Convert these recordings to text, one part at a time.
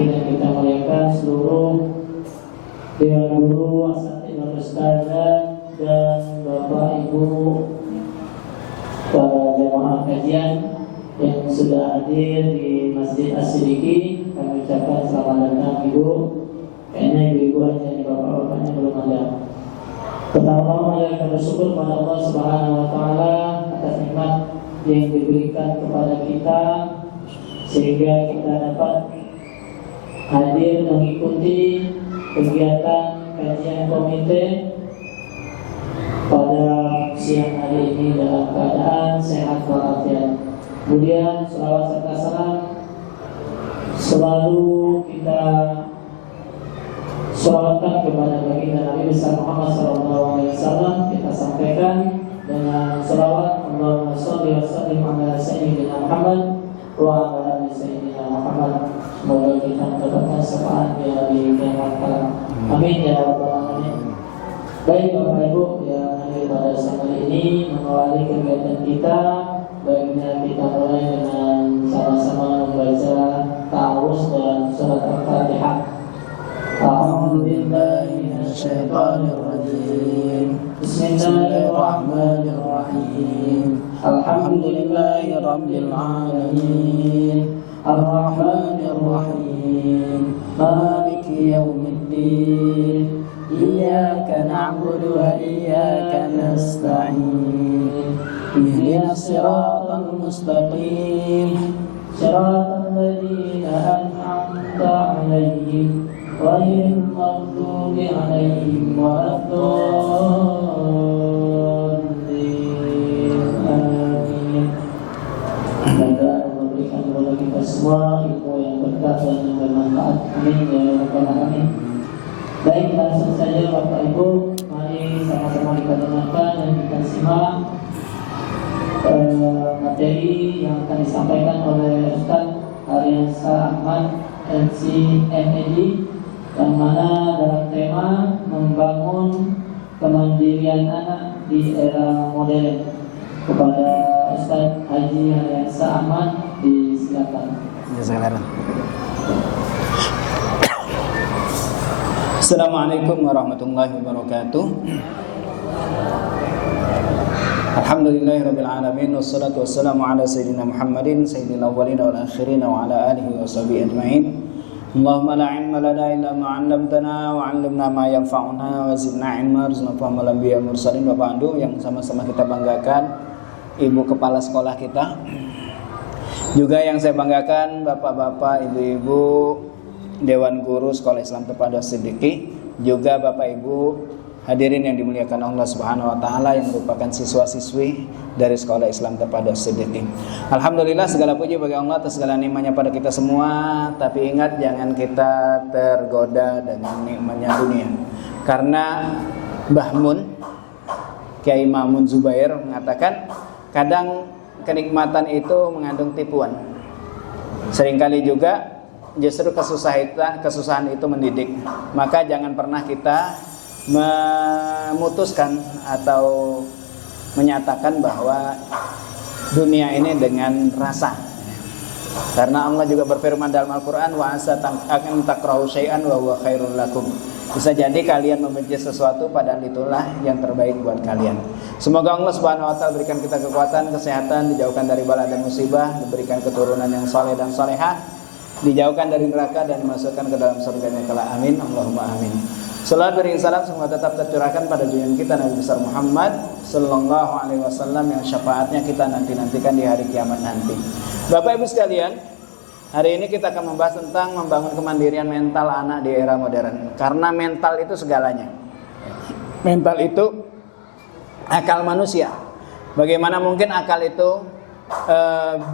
hormati dan kita muliakan seluruh dewan guru, asatidz ustazah dan bapak ibu para jamaah kajian yang sudah hadir di Masjid As-Siddiqi. Kami ucapkan selamat datang ibu. Kayaknya ibu-ibu aja nih, bapak-bapaknya belum ada. Pertama-tama kita bersyukur kepada Allah Subhanahu wa taala atas nikmat yang diberikan kepada kita sehingga kita dapat hadir mengikuti kegiatan kajian komite pada siang hari ini dalam keadaan sehat walafiat. Kemudian salawat serta salam selalu kita salawatkan kepada baginda Nabi besar Muhammad SAW. Kita sampaikan dengan salawat Allahumma sholli wa sallim ala sayyidina Muhammad wa ala ali sayyidina Muhammad. Semoga kita mendapatkan syafaat di kiamat kelak. Amin ya rabbal alamin. Baik Bapak Ibu yang hadir pada siang hari ini, mengawali kegiatan kita, baiknya kita mulai dengan sama-sama membaca ta'awudz dan surat Al-Fatihah. أعوذ بالله من الشيطان الرجيم بسم الله الرحمن الرحيم الحمد لله رب العالمين الرحمن الرحيم مالك يوم الدين إياك نعبد وإياك نستعين اهدنا الصراط المستقيم صراط الذين أنعمت عليهم غير المغضوب عليهم ولا الضالين آمين. Semoga Allah memberikan kepada kita semua ilmu yang berkah dan yang bermanfaat. Amin ya rabbal alamin. Baik, langsung saja Bapak Ibu, mari sama-sama kita dengarkan dan kita simak materi yang akan disampaikan oleh Ustaz Aryansa Ahmad MC MED, yang mana dalam tema membangun kemandirian anak di era modern. Kepada Ustaz Haji Aryansa Ahmad, disilakan. Assalamualaikum warahmatullahi wabarakatuh. Alhamdulillahirabbil alamin, wassalatu wassalamu ala sayyidina Muhammadin sayyidil awwalin wal akhirin wa ala alihi washabihi ajmain. Allahumma la ilma lana illa ma 'allamtana wa 'allimna ma yanfa'una wa zidna ilma warzuqna fahmal anbiya mursalin. Wa ba'du, yang sama-sama kita banggakan ibu kepala sekolah kita, juga yang saya banggakan bapak-bapak, ibu-ibu Dewan Guru Sekolah Islam Terpadu As-Siddiqi, juga bapak ibu hadirin yang dimuliakan Allah Subhanahu wa taala yang merupakan siswa-siswi dari Sekolah Islam Terpadu As-Siddiqi. Alhamdulillah, segala puji bagi Allah atas segala nikmatnya pada kita semua. Tapi ingat, jangan kita tergoda dengan nikmatnya dunia. Karena Mbah Mun, Kiai Mamun Zubair mengatakan, kadang kenikmatan itu mengandung tipuan. Seringkali juga justru kesusahan itu mendidik. Maka jangan pernah kita memutuskan atau menyatakan bahwa dunia ini dengan rasa. Karena Allah juga berfirman dalam Al-Quran, wa asa akan takrahu syai'an wa huwa khairul lakum. Bisa jadi kalian membenci sesuatu, padahal itulah yang terbaik buat kalian. Semoga Allah Subhanahu wa taala berikan kita kekuatan, kesehatan, dijauhkan dari bala dan musibah, diberikan keturunan yang saleh dan salehah, dijauhkan dari neraka dan dimasukkan ke dalam surganya kelak. Amin, Allahumma amin. Salat beriring salam semoga tetap tercurahkan pada junjungan kita Nabi besar Muhammad sallallahu alaihi wasallam, yang syafaatnya kita nanti-nantikan di hari kiamat nanti. Bapak Ibu sekalian, hari ini kita akan membahas tentang membangun kemandirian mental anak di era modern. Karena mental itu segalanya. Mental itu akal manusia. Bagaimana mungkin akal itu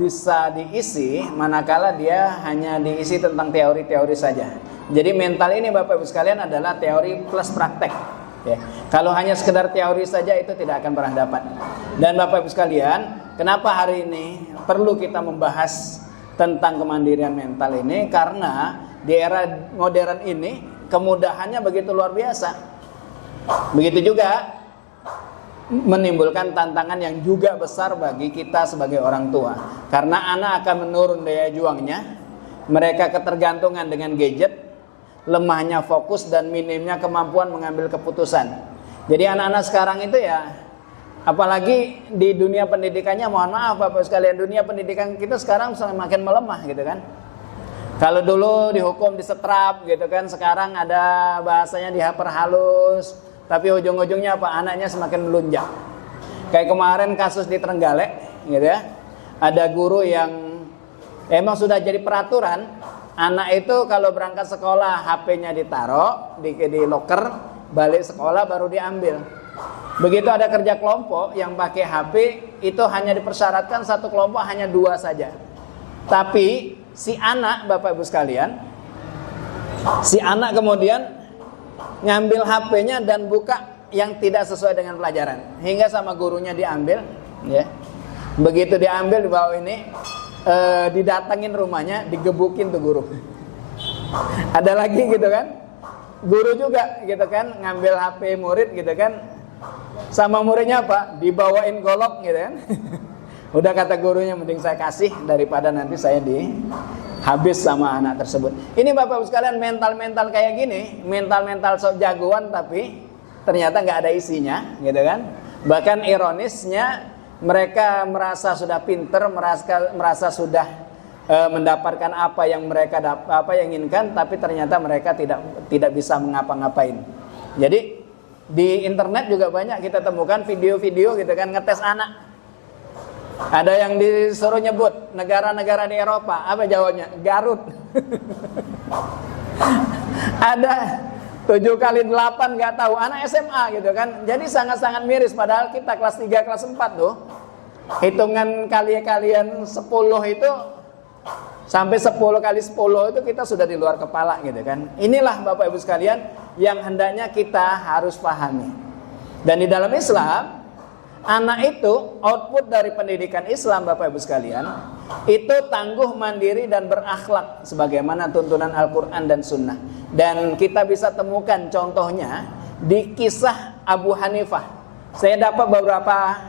bisa diisi manakala dia hanya diisi tentang teori-teori saja. Jadi mental ini Bapak Ibu sekalian adalah teori plus praktek, ya. Kalau hanya sekedar teori saja itu tidak akan pernah dapat. Dan Bapak Ibu sekalian, kenapa hari ini perlu kita membahas tentang kemandirian mental ini? Karena di era modern ini kemudahannya begitu luar biasa. Begitu juga menimbulkan tantangan yang juga besar bagi kita sebagai orang tua. Karena anak akan menurun daya juangnya, mereka ketergantungan dengan gadget, lemahnya fokus dan minimnya kemampuan mengambil keputusan. Jadi anak-anak sekarang itu ya, apalagi di dunia pendidikannya, mohon maaf Bapak sekalian, dunia pendidikan kita sekarang semakin melemah gitu kan. Kalau dulu dihukum disetrap gitu kan, sekarang ada bahasanya diperhalus, tapi ujung-ujungnya apa? Anaknya semakin melunjak. Kayak kemarin kasus di Trenggalek gitu ya. Ada guru yang emang sudah jadi peraturan, anak itu kalau berangkat sekolah HP-nya ditaruh di loker, balik sekolah baru diambil. Begitu ada kerja kelompok yang pakai HP, itu hanya dipersyaratkan satu kelompok hanya 2 saja. Tapi si anak, Bapak Ibu sekalian, si anak kemudian ngambil HP-nya dan buka yang tidak sesuai dengan pelajaran, hingga sama gurunya diambil ya. Begitu diambil, dibawa ini didatengin rumahnya, digebukin tuh guru. Ada lagi gitu kan, guru juga gitu kan, ngambil HP murid gitu kan, sama muridnya apa? Dibawain golok gitu kan. Udah kata gurunya, mending saya kasih daripada nanti saya habis sama anak tersebut. Ini Bapak Ibu sekalian, mental-mental kayak gini, mental-mental sok jagoan tapi ternyata nggak ada isinya gitu kan. Bahkan ironisnya, mereka merasa sudah pinter, merasa sudah mendapatkan apa yang mereka inginkan, tapi ternyata mereka tidak bisa mengapa-ngapain. Jadi di internet juga banyak kita temukan video-video gitu kan, ngetes anak. Ada yang disuruh nyebut negara-negara di Eropa, apa jawabnya? Garut. Ada 7 kali 8 nggak tahu, anak SMA gitu kan. Jadi sangat-sangat miris, padahal kita kelas 3, kelas 4 tuh, hitungan kalian 10 itu, sampai 10 kali 10 itu kita sudah di luar kepala gitu kan. Inilah Bapak Ibu sekalian yang hendaknya kita harus pahami. Dan di dalam Islam, anak itu output dari pendidikan Islam Bapak Ibu sekalian, itu tangguh, mandiri dan berakhlak sebagaimana tuntunan Al-Quran dan Sunnah. Dan kita bisa temukan contohnya di kisah Abu Hanifah. Saya dapat beberapa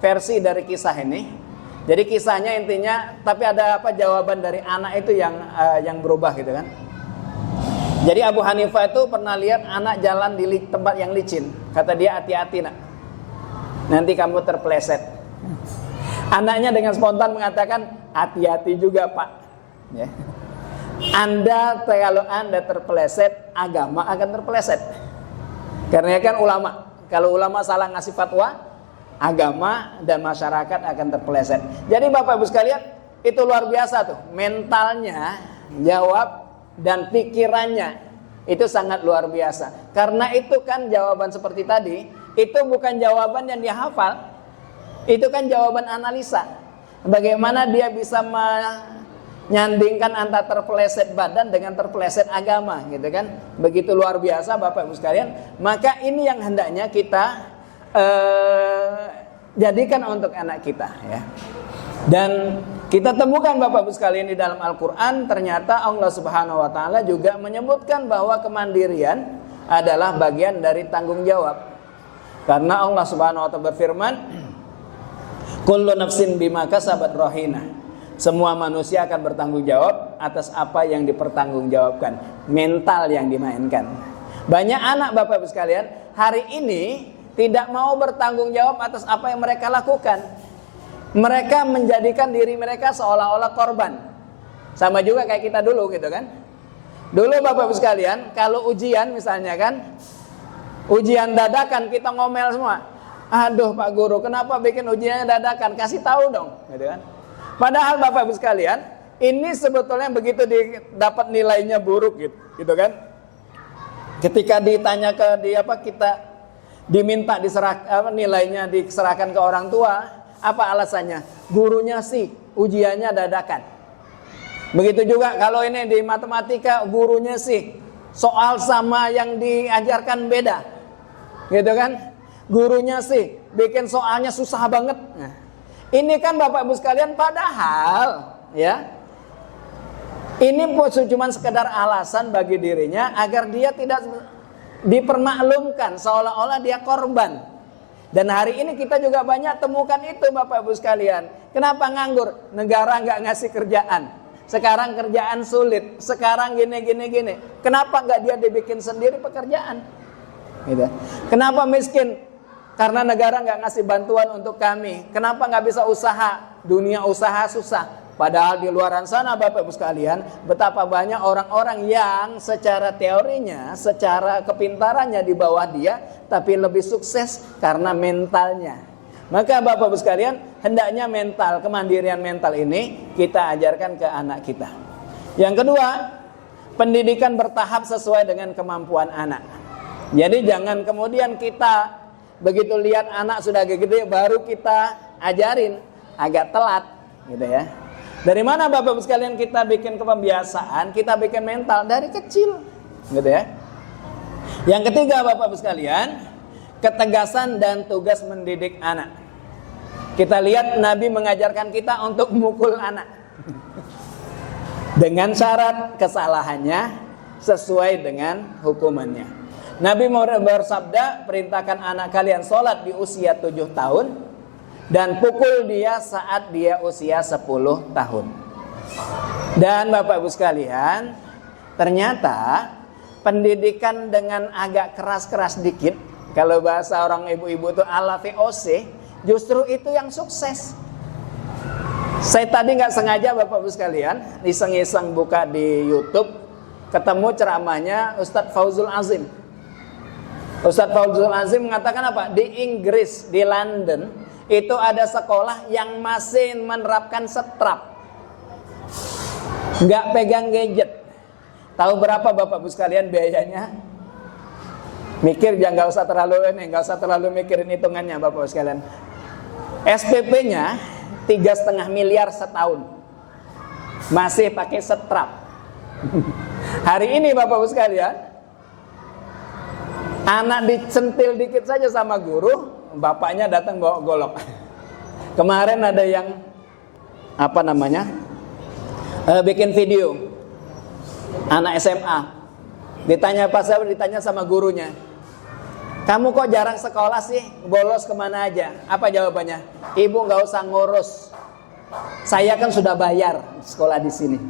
versi dari kisah ini. Jadi kisahnya intinya, tapi ada apa jawaban dari anak itu yang berubah gitu kan. Jadi Abu Hanifah itu pernah lihat anak jalan di tempat yang licin. Kata dia, hati-hati nak, nanti kamu terpeleset. Anaknya dengan spontan mengatakan, hati-hati juga pak ya. Kalau anda terpeleset, agama akan terpeleset. Karena kan ulama, kalau ulama salah ngasih fatwa, agama dan masyarakat akan terpeleset. Jadi Bapak Ibu sekalian, itu luar biasa tuh, mentalnya jawab dan pikirannya itu sangat luar biasa. Karena itu kan jawaban seperti tadi, itu bukan jawaban yang dia hafal, itu kan jawaban analisa. Bagaimana dia bisa menyandingkan antara terpeleset badan dengan terpeleset agama gitu kan. Begitu luar biasa Bapak Ibu sekalian. Maka ini yang hendaknya kita jadikan untuk anak kita ya. Dan kita temukan Bapak Ibu sekalian di dalam Al-Quran, ternyata Allah Subhanahu wa ta'ala juga menyebutkan bahwa kemandirian adalah bagian dari tanggung jawab. Karena Allah Subhanahu wa ta'ala berfirman, kullu nafsin bima kasabat rahina. Semua manusia akan bertanggung jawab atas apa yang dipertanggungjawabkan. Mental yang dimainkan. Banyak anak Bapak Ibu sekalian hari ini tidak mau bertanggung jawab atas apa yang mereka lakukan. Mereka menjadikan diri mereka seolah-olah korban. Sama juga kayak kita dulu gitu kan. Dulu Bapak Ibu sekalian, kalau ujian misalnya kan, ujian dadakan kita ngomel semua. Aduh Pak Guru, kenapa bikin ujiannya dadakan? Kasih tahu dong, gitu kan. Padahal Bapak Ibu sekalian, ini sebetulnya begitu dapat nilainya buruk gitu kan. Ketika ditanya kita diminta nilainya diserahkan ke orang tua, apa alasannya? Gurunya sih ujiannya dadakan. Begitu juga kalau ini di matematika, gurunya sih soal sama yang diajarkan beda, gitu kan? Gurunya sih bikin soalnya susah banget. Nah, ini kan Bapak Ibu sekalian, padahal ya, ini cuma sekedar alasan bagi dirinya agar dia tidak dipermaklumkan seolah-olah dia korban. Dan hari ini kita juga banyak temukan itu Bapak Ibu sekalian. Kenapa nganggur? Negara nggak ngasih kerjaan. sekarang kerjaan sulit, sekarang gini. Kenapa nggak dia dibikin sendiri pekerjaan? Gitu. Kenapa miskin? Karena negara nggak ngasih bantuan untuk kami. Kenapa nggak bisa usaha? Dunia usaha susah. Padahal di luar sana Bapak Ibu sekalian, betapa banyak orang-orang yang secara teorinya, secara kepintarannya di bawah dia, tapi lebih sukses karena mentalnya. Maka Bapak Ibu sekalian, hendaknya mental, kemandirian mental ini kita ajarkan ke anak kita. Yang kedua, pendidikan bertahap sesuai dengan kemampuan anak. Jadi jangan kemudian kita begitu lihat anak sudah gede baru kita ajarin, agak telat gitu ya. Dari mana Bapak Ibu sekalian kita bikin kebiasaan, kita bikin mental dari kecil gitu ya. Yang ketiga Bapak Ibu sekalian, ketegasan dan tugas mendidik anak. Kita lihat Nabi mengajarkan kita untuk memukul anak dengan syarat kesalahannya sesuai dengan hukumannya. Nabi bersabda, perintahkan anak kalian sholat di usia 7 tahun dan pukul dia saat dia usia 10 tahun. Dan Bapak Ibu sekalian, ternyata pendidikan dengan agak keras-keras dikit, kalau bahasa orang ibu-ibu itu ala VOC, justru itu yang sukses. Saya tadi nggak sengaja Bapak Ibu sekalian, iseng-iseng buka di YouTube, ketemu ceramahnya Ustadz Fauzul Azim. Ustadz Fauzul Azim mengatakan apa? Di Inggris, di London, itu ada sekolah yang masih menerapkan setrap, nggak pegang gadget. Tahu berapa Bapak Ibu sekalian biayanya? Mikir jangan, nggak usah terlalu mikirin hitungannya Bapak Ibu sekalian. SPP-nya 3,5 miliar setahun, masih pakai setrap. Hari ini Bapak Ibu sekalian, anak dicentil dikit saja sama guru, bapaknya datang bawa golok. Kemarin ada yang bikin video anak SMA, ditanya sama gurunya, kamu kok jarang sekolah sih, bolos kemana aja? Apa jawabannya? Ibu nggak usah ngurus, saya kan sudah bayar sekolah di sini.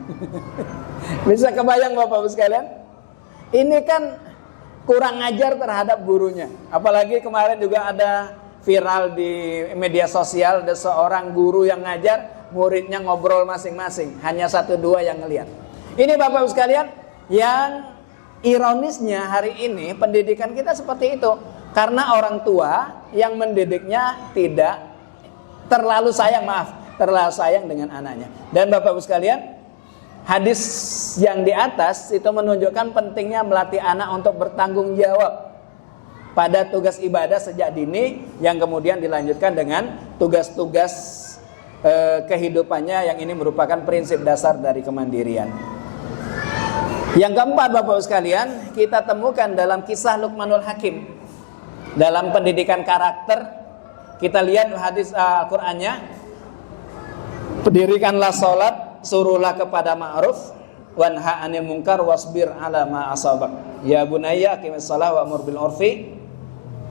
Bisa kebayang Bapak Ibu sekalian? Ini kan kurang ajar terhadap gurunya. Apalagi kemarin juga ada viral di media sosial, ada seorang guru yang ngajar, muridnya ngobrol masing-masing, hanya 1-2 yang ngelihat. Ini Bapak Ibu sekalian, yang ironisnya hari ini pendidikan kita seperti itu, karena orang tua yang mendidiknya tidak terlalu sayang dengan anaknya. Dan Bapak Ibu sekalian, hadis yang di atas itu menunjukkan pentingnya melatih anak untuk bertanggung jawab pada tugas ibadah sejak dini, yang kemudian dilanjutkan dengan tugas-tugas kehidupannya, yang ini merupakan prinsip dasar dari kemandirian. Yang keempat Bapak Ibu sekalian, kita temukan dalam kisah Luqmanul Hakim. Dalam pendidikan karakter, kita lihat hadis Al-Qur'annya, pendirikanlah sholat, suruhlah kepada ma'ruf, wanha 'anil munkar wasbir 'ala ma asabak. Ya bunayya aqimis shalah wa'mur bil 'urfi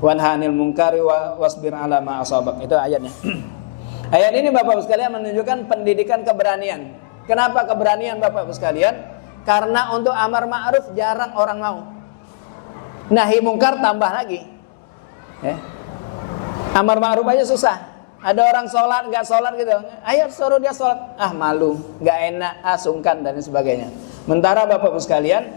wanha 'anil munkari wasbir 'ala ma asabak. Itu ayatnya. Ayat ini Bapak Ibu sekalian menunjukkan pendidikan keberanian. Kenapa keberanian Bapak Ibu sekalian? Karena untuk amar ma'ruf jarang orang mau. Nahi mungkar tambah lagi. Amar ma'ruf aja susah. Ada orang sholat, nggak sholat gitu, ayo suruh dia sholat, malu, nggak enak, sungkan dan sebagainya. Sementara Bapak Ibu sekalian,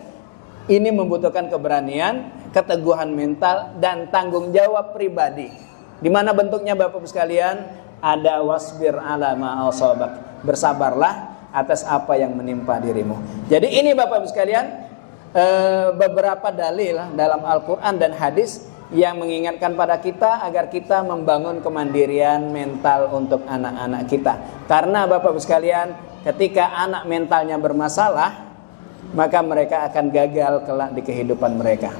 ini membutuhkan keberanian, keteguhan mental, dan tanggung jawab pribadi. Di mana bentuknya Bapak Ibu sekalian? Ada wasbir 'ala ma asabak, bersabarlah atas apa yang menimpa dirimu. Jadi ini Bapak Ibu sekalian, beberapa dalil dalam Al-Quran dan hadis yang mengingatkan pada kita agar kita membangun kemandirian mental untuk anak-anak kita. Karena Bapak Ibu sekalian, ketika anak mentalnya bermasalah, maka mereka akan gagal kelak di kehidupan mereka.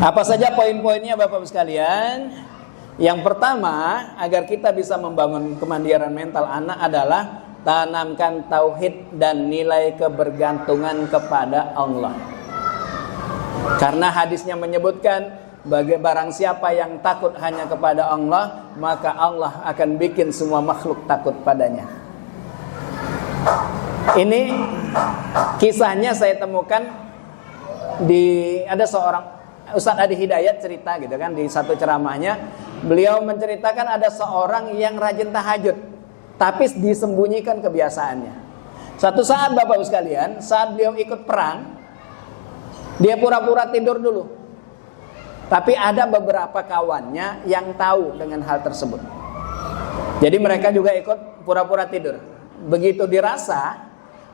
Apa saja poin-poinnya Bapak Ibu sekalian? Yang pertama, agar kita bisa membangun kemandirian mental anak adalah tanamkan tauhid dan nilai kebergantungan kepada Allah. Karena hadisnya menyebutkan, bagi barang siapa yang takut hanya kepada Allah, maka Allah akan bikin semua makhluk takut padanya. Ini kisahnya saya temukan ada seorang Ustadz Adi Hidayat cerita gitu kan di satu ceramahnya, beliau menceritakan ada seorang yang rajin tahajud tapi disembunyikan kebiasaannya. Suatu saat Bapak Ibu sekalian, saat beliau ikut perang, dia pura-pura tidur dulu. Tapi ada beberapa kawannya yang tahu dengan hal tersebut. Jadi mereka juga ikut pura-pura tidur. Begitu dirasa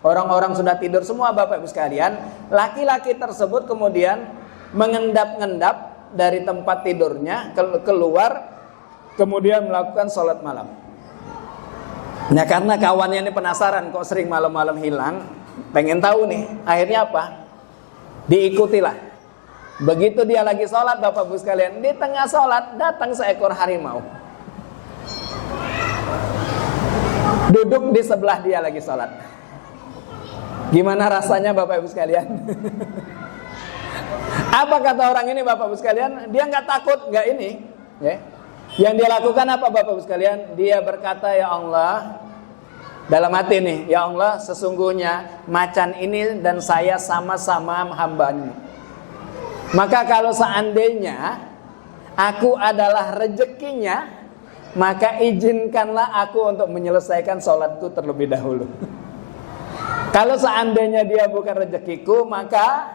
orang-orang sudah tidur semua Bapak Ibu sekalian, laki-laki tersebut kemudian mengendap-endap dari tempat tidurnya keluar, kemudian melakukan sholat malam. Nah karena kawannya ini penasaran kok sering malam-malam hilang, pengen tahu nih, akhirnya apa? Diikutilah. Begitu dia lagi sholat Bapak Ibu sekalian, di tengah sholat datang seekor harimau, duduk di sebelah dia lagi sholat. Gimana rasanya Bapak Ibu sekalian? Apa kata orang ini Bapak Ibu sekalian? Dia nggak takut, nggak ini. Ya. Yang dia lakukan apa Bapak Ibu sekalian? Dia berkata, ya Allah, dalam hati nih, ya Allah, sesungguhnya macan ini dan saya sama-sama hamba-Mu. Maka kalau seandainya aku adalah rezekinya, maka izinkanlah aku untuk menyelesaikan sholatku terlebih dahulu. Kalau seandainya dia bukan rezekiku, maka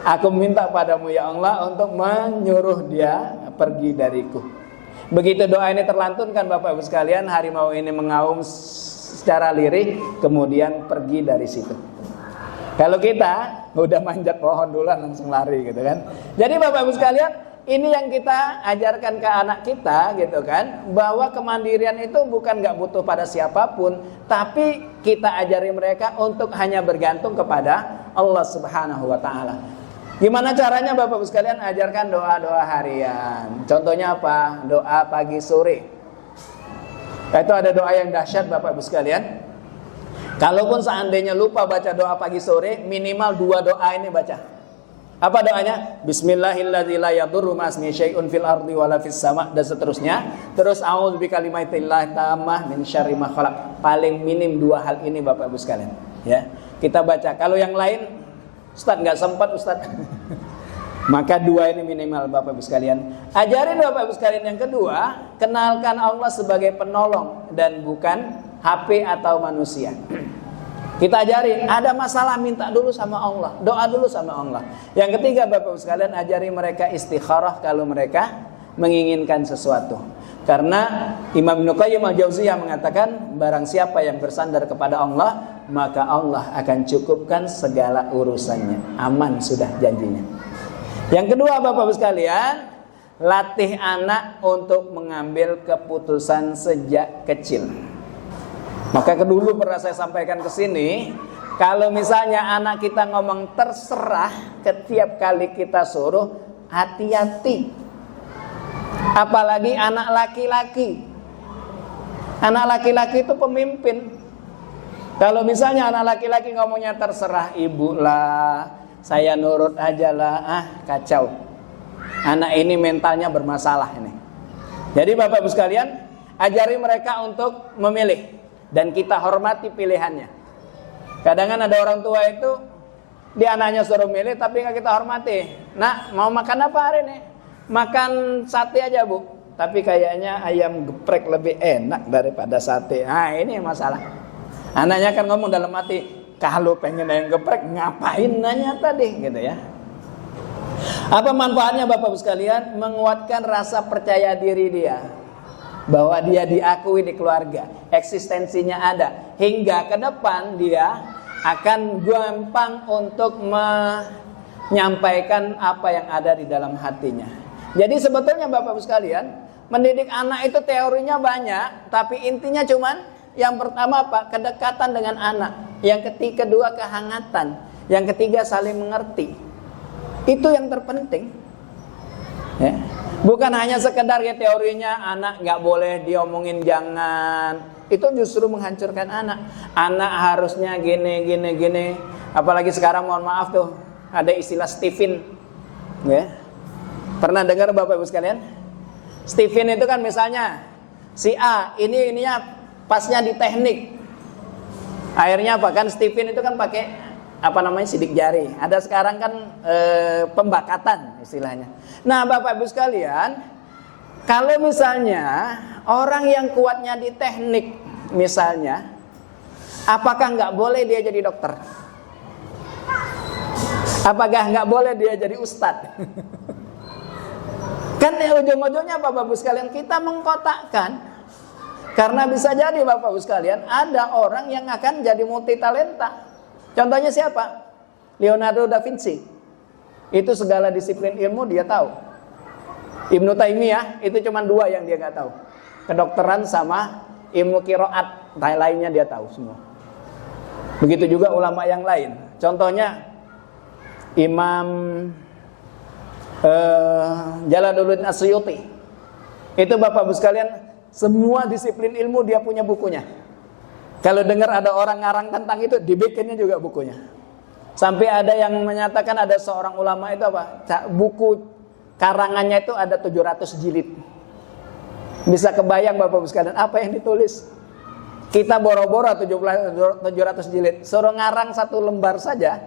aku minta padamu ya Allah untuk menyuruh dia pergi dariku. Begitu doa ini terlantunkan Bapak Ibu sekalian, harimau ini mengaum secara lirih, kemudian pergi dari situ. Kalau kita udah manjat pohon duluan langsung lari gitu kan. Jadi Bapak Ibu sekalian, ini yang kita ajarkan ke anak kita gitu kan, bahwa kemandirian itu bukan gak butuh pada siapapun, tapi kita ajari mereka untuk hanya bergantung kepada Allah Subhanahu wa ta'ala. Gimana caranya Bapak Ibu sekalian? Ajarkan doa-doa harian. Contohnya apa? Doa pagi sore. Itu ada doa yang dahsyat Bapak Ibu sekalian. Kalaupun seandainya lupa baca doa pagi sore, minimal 2 doa ini baca. Apa doanya? Bismillahirrahmanirrahim, la yadurru ma'asmi syai'un fil ardi wala fis sama', dan seterusnya. Terus a'udzu bikalimatillahi tammah min syarri ma khalaq. Paling minim 2 hal ini Bapak Ibu sekalian, ya. Kita baca. Kalau yang lain Ustaz enggak sempat Ustaz. Maka 2 ini minimal Bapak Ibu sekalian. Ajarin Bapak Ibu sekalian yang kedua, kenalkan Allah sebagai penolong dan bukan HP atau manusia. Kita ajari, ada masalah minta dulu sama Allah, doa dulu sama Allah. Yang ketiga Bapak Ibu sekalian, ajari mereka istikharah kalau mereka menginginkan sesuatu. Karena Imam Ibnu Qayyim al-Jauziyah mengatakan, barang siapa yang bersandar kepada Allah, maka Allah akan cukupkan segala urusannya. Aman sudah janjinya. Yang kedua Bapak Ibu sekalian, latih anak untuk mengambil keputusan sejak kecil. Maka dulu pernah saya sampaikan ke sini, kalau misalnya anak kita ngomong terserah setiap kali kita suruh, hati-hati. Apalagi anak laki-laki. Anak laki-laki itu pemimpin. Kalau misalnya anak laki-laki ngomongnya terserah ibu lah, saya nurut aja lah, kacau. Anak ini mentalnya bermasalah ini. Jadi Bapak Ibu sekalian, ajari mereka untuk memilih. Dan kita hormati pilihannya. Kadang ada orang tua itu, dia anaknya suruh milih tapi gak kita hormati. Nak, mau makan apa hari ini? Makan sate aja Bu. Tapi kayaknya ayam geprek lebih enak daripada sate. Nah ini masalah. Anaknya kan ngomong dalam hati, kalau pengen ayam geprek ngapain nanya tadi gitu ya. Apa manfaatnya Bapak Ibu sekalian? Menguatkan rasa percaya diri dia, bahwa dia diakui di keluarga, eksistensinya ada, hingga ke depan dia akan gampang untuk menyampaikan apa yang ada di dalam hatinya. Jadi sebetulnya Bapak Ibu sekalian, mendidik anak itu teorinya banyak, tapi intinya cuman yang pertama apa? Kedekatan dengan anak. Yang kedua kehangatan. Yang ketiga saling mengerti. Itu yang terpenting. Ya. Bukan hanya sekedar ya teorinya anak nggak boleh diomongin jangan. Itu justru menghancurkan anak. Anak harusnya gini. Apalagi sekarang mohon maaf tuh ada istilah Stephen. Ya. Pernah dengar Bapak Ibu sekalian? Stephen itu kan misalnya si A ininya pasnya di teknik. Akhirnya apa kan, Stephen itu kan pakai apa namanya, sidik jari. Ada sekarang kan pembakatan istilahnya. Nah Bapak Ibu sekalian, kalau misalnya orang yang kuatnya di teknik misalnya, apakah nggak boleh dia jadi dokter? Apakah nggak boleh dia jadi ustadz? Kan ujung-ujungnya Bapak Ibu sekalian kita mengkotakkan. Karena bisa jadi Bapak Ibu sekalian ada orang yang akan jadi multi talenta. Contohnya siapa? Leonardo da Vinci. Itu segala disiplin ilmu dia tahu. Ibnu Taimiyah itu cuma 2 yang dia nggak tahu. Kedokteran sama ilmu qiraat, lainnya dia tahu semua. Begitu juga ulama yang lain. Contohnya Imam Jalaluddin Asyuti. Itu Bapak Ibu sekalian, semua disiplin ilmu dia punya bukunya. Kalau dengar ada orang ngarang tentang itu, dibikinnya juga bukunya. Sampai ada yang menyatakan ada seorang ulama itu apa? Buku karangannya itu ada 700 jilid. Bisa kebayang Bapak Ibu sekalian apa yang ditulis? Kita boro-boro 700 jilid. Suruh ngarang 1 lembar saja,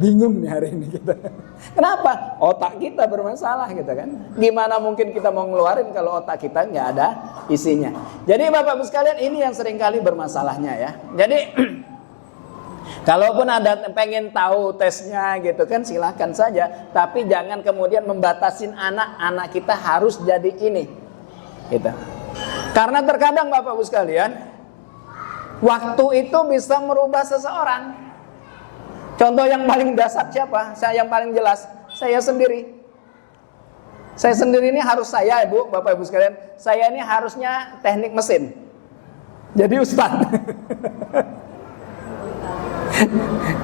bingung nih hari ini kita. Kenapa? Otak kita bermasalah gitu kan. Gimana mungkin kita mau ngeluarin kalau otak kita nggak ada isinya. Jadi Bapak Ibu sekalian, ini yang seringkali bermasalahnya ya. Jadi kalaupun ada pengen tahu tesnya gitu kan, silakan saja. Tapi jangan kemudian membatasin anak-anak kita harus jadi ini gitu. Karena terkadang Bapak Ibu sekalian, waktu itu bisa merubah seseorang. Contoh yang paling dasar siapa? Saya yang paling jelas, saya sendiri. Saya sendiri ini harus saya, Ibu, Bapak Ibu sekalian, saya ini harusnya teknik mesin. Jadi ustadz.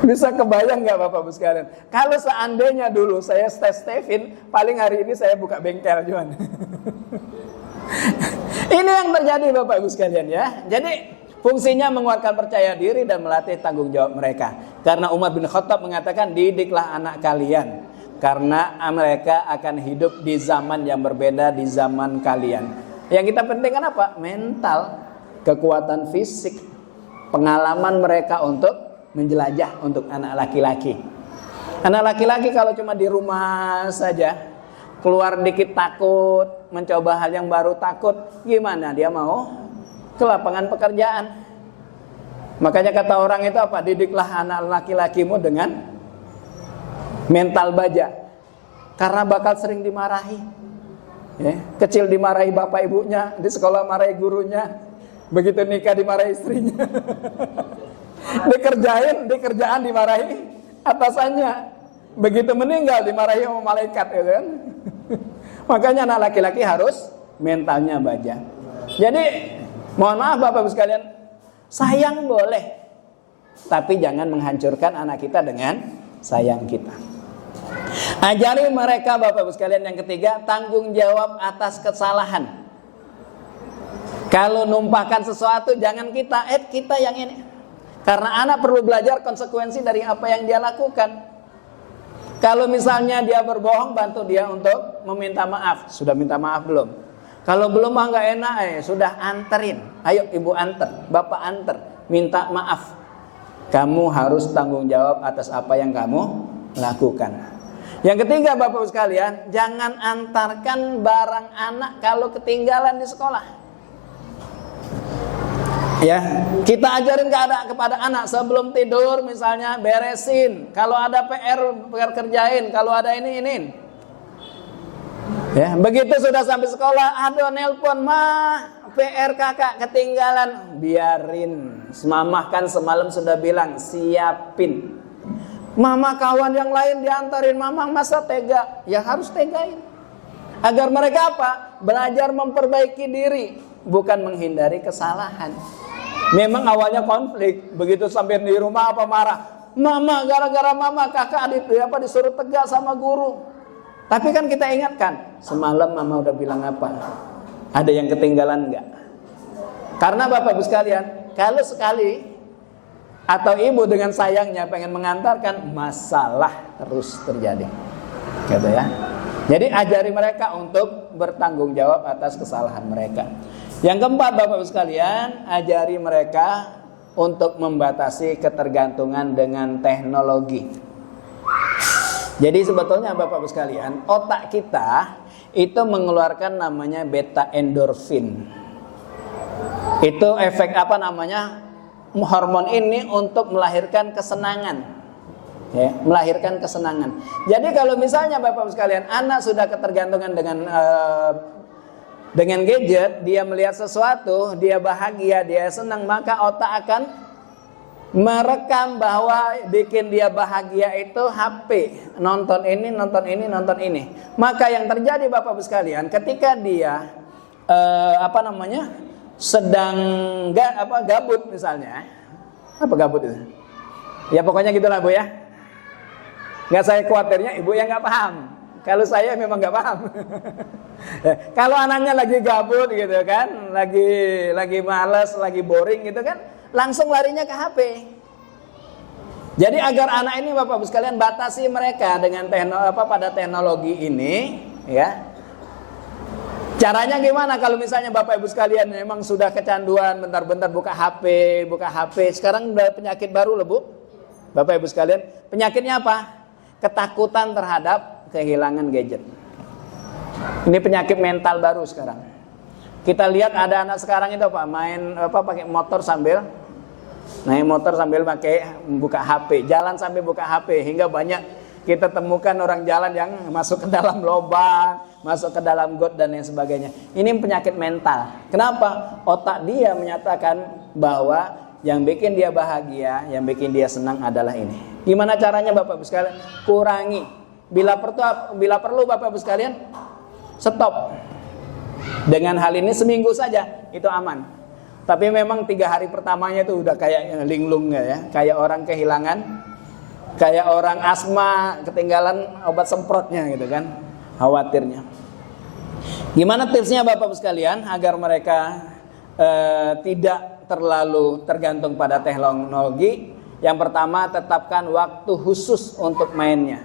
Bisa kebayang nggak Bapak Ibu sekalian? Kalau seandainya dulu saya Stephen, paling hari ini saya buka bengkel cuman. Ini yang terjadi Bapak Ibu sekalian ya. Jadi fungsinya menguatkan percaya diri dan melatih tanggung jawab mereka. Karena Umar bin Khattab mengatakan, didiklah anak kalian, karena mereka akan hidup di zaman yang berbeda di zaman kalian. Yang kita pentingkan apa? Mental, kekuatan fisik, pengalaman mereka untuk menjelajah untuk anak laki-laki. Anak laki-laki kalau cuma di rumah saja, keluar dikit takut, mencoba hal yang baru takut, gimana dia mau ke lapangan pekerjaan? Makanya kata orang itu apa? Didiklah anak laki-lakimu dengan mental baja, karena bakal sering dimarahi ya. Kecil dimarahi bapak ibunya, di sekolah marahi gurunya, begitu nikah dimarahi istrinya. Di kerjaan dimarahi atasannya, begitu meninggal dimarahi sama malaikat ya kan? Makanya anak laki-laki harus mentalnya baja. Jadi mohon maaf Bapak Ibu sekalian, sayang boleh, tapi jangan menghancurkan anak kita dengan sayang kita. Ajari mereka Bapak Ibu sekalian, yang ketiga, tanggung jawab atas kesalahan. Kalau numpahkan sesuatu, jangan kita yang ini. Karena anak perlu belajar konsekuensi dari apa yang dia lakukan. Kalau misalnya dia berbohong, bantu dia untuk meminta maaf. Sudah minta maaf belum? Kalau belum mah nggak enak, sudah anterin. Ayo ibu anter, bapak anter, minta maaf. Kamu harus tanggung jawab atas apa yang kamu lakukan. Yang ketiga Bapak Ibu sekalian, jangan antarkan barang anak kalau ketinggalan di sekolah. Ya, kita ajarin kepada anak sebelum tidur misalnya beresin. Kalau ada PR kerjain, kalau ada ini. Ya, begitu sudah sampai sekolah, aduh nelpon, mah PR kakak ketinggalan, biarin. Mamah kan semalam sudah bilang, siapin. Mama kawan yang lain diantarin, mama masa tega? Ya harus tegain. Agar mereka apa? Belajar memperbaiki diri, bukan menghindari kesalahan. Memang awalnya konflik, begitu sampai di rumah apa marah. Mama, gara-gara mama kakak disuruh tegak sama guru. Tapi kan kita ingatkan, semalam mama udah bilang apa? Ada yang ketinggalan enggak? Karena Bapak Ibu sekalian, kalau sekali atau ibu dengan sayangnya pengen mengantarkan, masalah terus terjadi. Gitu ya. Jadi ajari mereka untuk bertanggung jawab atas kesalahan mereka. Yang keempat Bapak Ibu sekalian, ajari mereka untuk membatasi ketergantungan dengan teknologi. Jadi sebetulnya Bapak-Ibu sekalian, otak kita itu mengeluarkan namanya beta endorfin. Itu efek hormon ini untuk melahirkan kesenangan. Ya, melahirkan kesenangan. Jadi kalau misalnya Bapak-Ibu sekalian, anak sudah ketergantungan dengan gadget, dia melihat sesuatu, dia bahagia, dia senang, maka otak akan merekam bahwa bikin dia bahagia itu HP, nonton ini, nonton ini, nonton ini. Maka yang terjadi Bapak-Ibu sekalian, ketika dia sedang gabut misalnya, apa gabut itu? Ya pokoknya gitulah Bu ya. Nggak saya khawatirnya ibu yang nggak paham. Kalau saya memang nggak paham. Kalau anaknya lagi gabut gitu kan, lagi malas, lagi boring gitu kan, langsung larinya ke HP. Jadi agar anak ini Bapak-Ibu sekalian batasi mereka dengan pada teknologi ini, ya. Caranya gimana kalau misalnya Bapak-Ibu sekalian memang sudah kecanduan bentar-bentar buka HP. Sekarang udah penyakit baru loh Bu. Bapak-Ibu sekalian, penyakitnya apa? Ketakutan terhadap kehilangan gadget. Ini penyakit mental baru sekarang. Kita lihat ada anak sekarang itu pakai motor sambil naik motor sambil buka HP, jalan sambil buka HP, hingga banyak kita temukan orang jalan yang masuk ke dalam lubang, masuk ke dalam got dan lain sebagainya. Ini penyakit mental. Kenapa? Otak dia menyatakan bahwa yang bikin dia bahagia, yang bikin dia senang adalah ini. Gimana caranya Bapak-Ibu sekalian? Kurangi. Bila perlu Bapak-Ibu sekalian, stop. Dengan hal ini seminggu saja itu aman. Tapi memang 3 hari pertamanya itu udah kayak linglung ya, kayak orang kehilangan, kayak orang asma ketinggalan obat semprotnya gitu kan, khawatirnya. Gimana tipsnya Bapak-Ibu sekalian agar mereka tidak terlalu tergantung pada teknologi? Yang pertama, tetapkan waktu khusus untuk mainnya.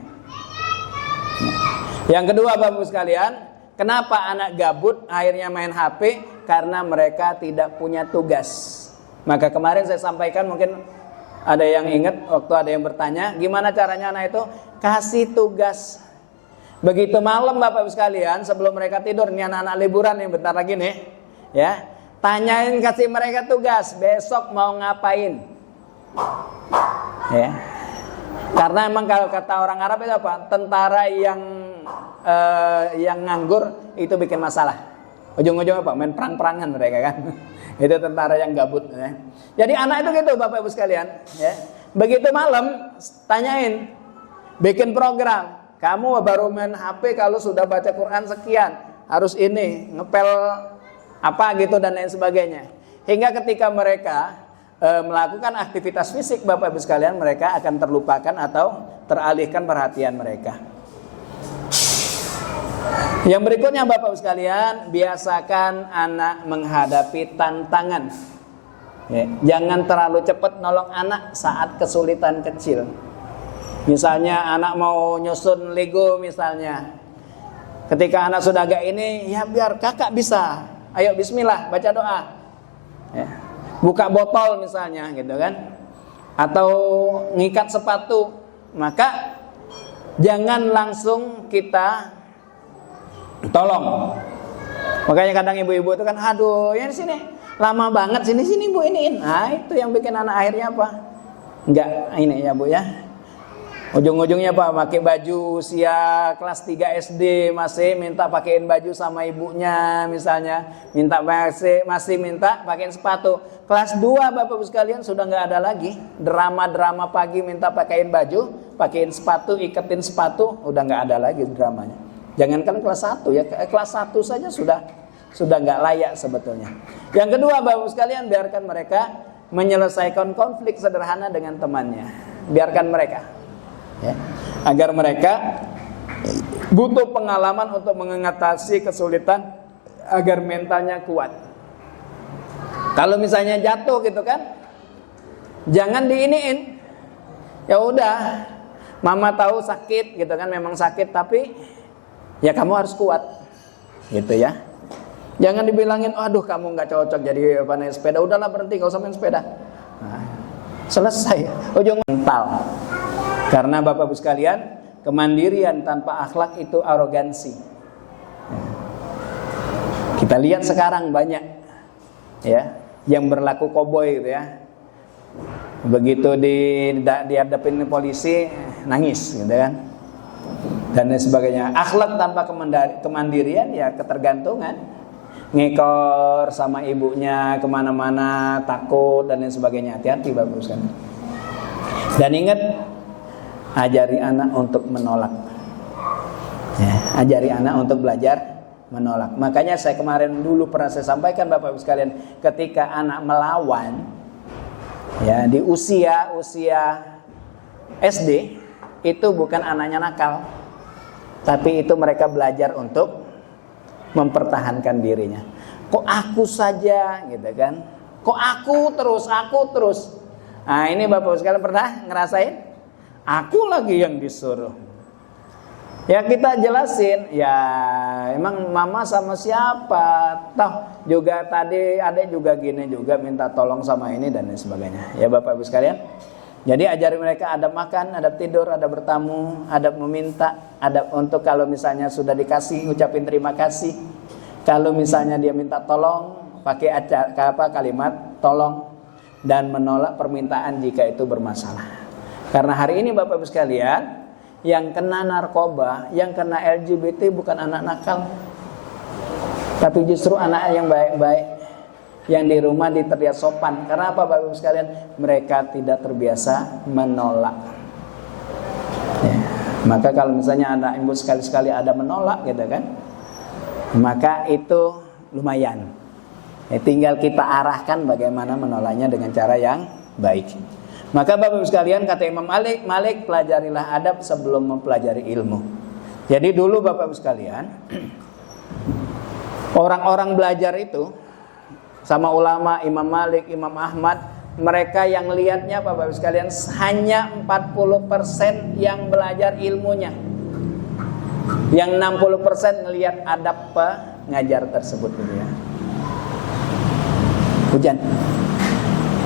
Yang kedua Bapak-Ibu sekalian, kenapa anak gabut akhirnya main HP? Karena mereka tidak punya tugas. Maka kemarin saya sampaikan, mungkin ada yang ingat waktu ada yang bertanya, gimana caranya anak itu? Kasih tugas. Begitu malam Bapak-Ibu sekalian, sebelum mereka tidur, ini anak-anak liburan yang bentar lagi nih, ya, tanyain, kasih mereka tugas, besok mau ngapain? Ya. Karena emang kalau kata orang Arab itu apa? Tentara yang nganggur itu bikin masalah. Ujung-ujungnya apa? Main perang-perangan mereka kan. Itu tentara yang gabut ya. Jadi anak itu gitu Bapak-Ibu sekalian, ya. Begitu malam tanyain, bikin program. Kamu baru main HP kalau sudah baca Quran sekian, harus ini, ngepel apa gitu dan lain sebagainya. Hingga ketika mereka melakukan aktivitas fisik Bapak-Ibu sekalian, mereka akan terlupakan atau teralihkan perhatian mereka. Yang berikutnya Bapak-Ibu sekalian, biasakan anak menghadapi tantangan. Ya, jangan terlalu cepat nolong anak saat kesulitan kecil. Misalnya anak mau nyusun Lego misalnya. Ketika anak sudah agak ini, ya biar kakak bisa. Ayo bismillah, baca doa. Ya. Buka botol misalnya gitu kan, atau ngikat sepatu, maka jangan langsung kita tolong. Makanya kadang ibu-ibu itu kan, aduh ya di sini lama banget, sini Bu iniin. Nah itu yang bikin anak akhirnya apa? Enggak ini ya Bu ya. Ujung-ujungnya apa? Pakai baju usia kelas 3 SD masih minta pakein baju sama ibunya misalnya, masih minta pakein sepatu. Kelas 2 Bapak-Ibu sekalian sudah nggak ada lagi drama-drama pagi minta pakein baju, pakein sepatu, iketin sepatu, udah nggak ada lagi dramanya. Jangankan kelas 1 ya, kelas 1 saja sudah nggak layak sebetulnya. Yang kedua Bapak-Ibu sekalian, biarkan mereka menyelesaikan konflik sederhana dengan temannya. Biarkan mereka. Ya, agar mereka butuh pengalaman untuk mengatasi kesulitan agar mentalnya kuat. Kalau misalnya jatuh gitu kan, jangan diiniin. Ya udah, mama tahu sakit gitu kan, memang sakit tapi ya kamu harus kuat, gitu ya. Jangan dibilangin, aduh kamu nggak cocok jadi naik sepeda. Udahlah berhenti, nggak usah main sepeda. Nah, selesai. Ujung mental. Karena Bapak Ibu sekalian, kemandirian tanpa akhlak itu arogansi. Kita lihat sekarang banyak ya yang berlaku koboi gitu ya. Begitu dihadapin polisi nangis gitu kan. Dan lain sebagainya. Akhlak tanpa kemandirian ya ketergantungan. Ngekor sama ibunya kemana-mana, takut dan lain sebagainya. Hati-hati Bapak Ibu sekalian. Dan ingat, ajari anak untuk menolak ya, ajari anak untuk belajar menolak. Makanya saya kemarin dulu pernah saya sampaikan Bapak Ibu sekalian, ketika anak melawan ya di usia SD, itu bukan anaknya nakal, tapi itu mereka belajar untuk mempertahankan dirinya. Kok aku saja gitu kan, kok aku terus. Nah ini Bapak Ibu sekalian pernah ngerasain? Aku lagi yang disuruh. Ya kita jelasin, ya emang mama sama siapa? Toh juga tadi adek juga gini juga minta tolong sama ini dan lain sebagainya. Ya Bapak Ibu sekalian. Jadi ajari mereka adab makan, adab tidur, adab bertamu, adab meminta, adab untuk kalau misalnya sudah dikasih ucapin terima kasih. Kalau misalnya dia minta tolong, pakai kalimat tolong, dan menolak permintaan jika itu bermasalah. Karena hari ini Bapak Ibu sekalian, yang kena narkoba, yang kena LGBT bukan anak nakal, tapi justru anak yang baik-baik, yang di rumah terlihat sopan. Karena apa Bapak Ibu sekalian? Mereka tidak terbiasa menolak ya. Maka kalau misalnya anak ibu sekali-sekali ada menolak gitu kan, maka itu lumayan ya, tinggal kita arahkan bagaimana menolaknya dengan cara yang baik. Maka Bapak Ibu sekalian, kata Imam Malik, pelajarilah adab sebelum mempelajari ilmu. Jadi dulu Bapak Ibu sekalian, orang-orang belajar itu sama ulama Imam Malik, Imam Ahmad, mereka yang lihatnya Bapak Ibu sekalian hanya 40% yang belajar ilmunya. Yang 60% ngelihat adab pengajar tersebut gitu ya. Hujan.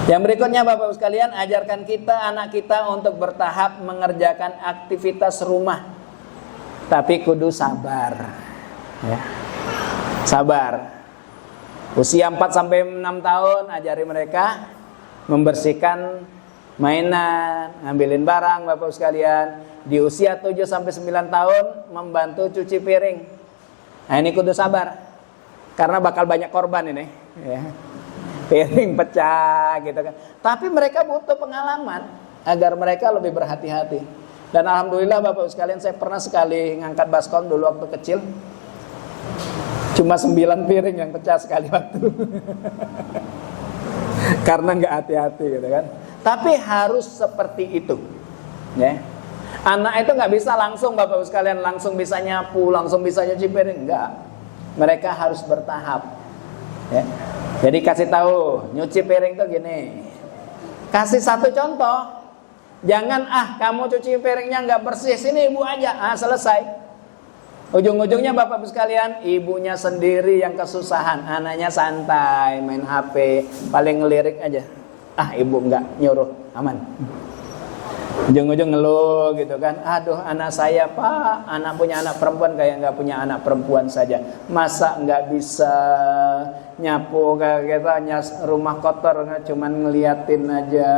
Yang berikutnya Bapak Ibu sekalian, ajarkan anak kita untuk bertahap mengerjakan aktivitas rumah. Tapi kudu sabar ya. Sabar. Usia 4 sampai 6 tahun ajari mereka membersihkan mainan, ngambilin barang Bapak Ibu sekalian. Di usia 7 sampai 9 tahun membantu cuci piring. Nah ini kudu sabar. Karena bakal banyak korban ini ya. Piring pecah gitu kan. Tapi mereka butuh pengalaman agar mereka lebih berhati-hati. Dan alhamdulillah Bapak Ibu sekalian, saya pernah sekali ngangkat baskom dulu waktu kecil. Cuma 9 piring yang pecah sekali waktu. Karena nggak hati-hati gitu kan. Tapi harus seperti itu ya. Anak itu nggak bisa langsung Bapak Ibu sekalian langsung bisa nyapu, langsung bisa nyuci piring, enggak. Mereka harus bertahap ya. Jadi kasih tahu, nyuci piring tuh gini. Kasih satu contoh. Jangan kamu cuci piringnya nggak bersih, sini ibu aja. Selesai. Ujung-ujungnya Bapak Ibu sekalian, ibunya sendiri yang kesusahan, anaknya santai main HP, paling ngelirik aja. Ibu nggak nyuruh, aman. Ujung-ujung ngeluh gitu kan. Aduh anak saya Pak, anak punya anak perempuan kayak nggak punya anak perempuan saja. Masa nggak bisa nyapu kayak kita rumah kotor, cuman ngeliatin aja.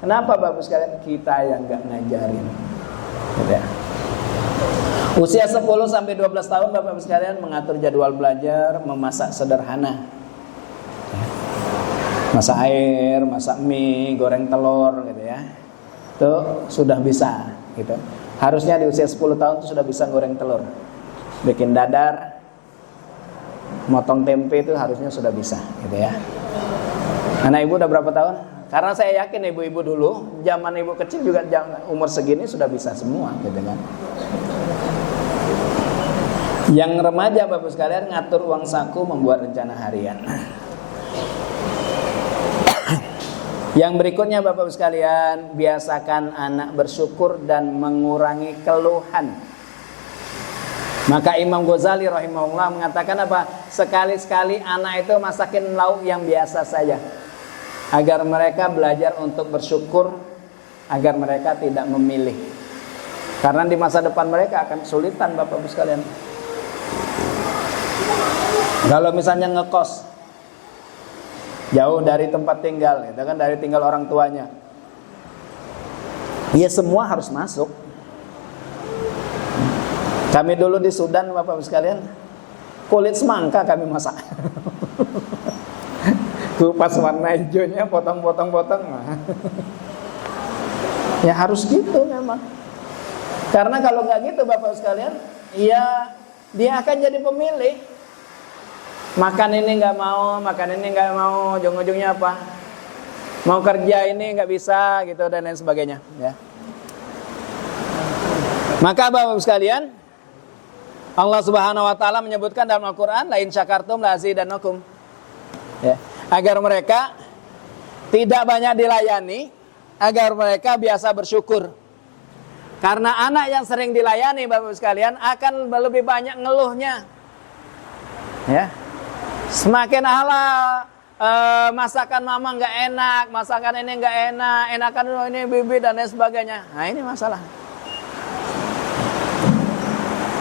Kenapa Bapak sekalian? Kita yang nggak ngajarin. Gitu. Usia 10 sampai 12 tahun Bapak sekalian mengatur jadwal belajar, memasak sederhana. Masak air, masak mie, goreng telur gitu ya. Itu sudah bisa gitu. Harusnya di usia 10 tahun itu sudah bisa goreng telur, bikin dadar, motong tempe itu harusnya sudah bisa gitu ya. Anak ibu udah berapa tahun? Karena saya yakin ibu-ibu dulu zaman ibu kecil juga umur segini sudah bisa semua gitu kan. Yang remaja Bapak sekalian ngatur uang saku, membuat rencana harian. Yang berikutnya Bapak sekalian, biasakan anak bersyukur dan mengurangi keluhan. Maka Imam Ghazali rahimahullah mengatakan apa? Sekali-sekali anak itu masakin lauk yang biasa saja. agar mereka belajar untuk bersyukur, agar mereka tidak memilih. Karena di masa depan mereka akan kesulitan Bapak Ibu sekalian. Kalau misalnya ngekos jauh dari tempat tinggal, itu kan dari tinggal orang tuanya, ya semua harus masuk. Kami dulu di Sudan Bapak Ibu sekalian, kulit semangka kami masak. Kupas warna hijaunya, potong-potong-potong. Ya harus gitu memang. Karena kalau nggak gitu Bapak Ibu sekalian, ya dia akan jadi pemilih. Makan ini nggak mau, makan ini nggak mau, ujung-ujungnya apa? Mau kerja ini nggak bisa, gitu dan lain sebagainya. Ya. Maka Bapak Ibu sekalian, Allah Subhanahu Wa Taala menyebutkan dalam Al-Quran, lain syakartum la azidannakum. Ya. Agar mereka tidak banyak dilayani, agar mereka biasa bersyukur. Karena anak yang sering dilayani Bapak Ibu sekalian akan lebih banyak ngeluhnya. Ya. Semakin masakan mama nggak enak, masakan ini nggak enak, enakan ini bibi dan lain sebagainya. Nah ini masalah.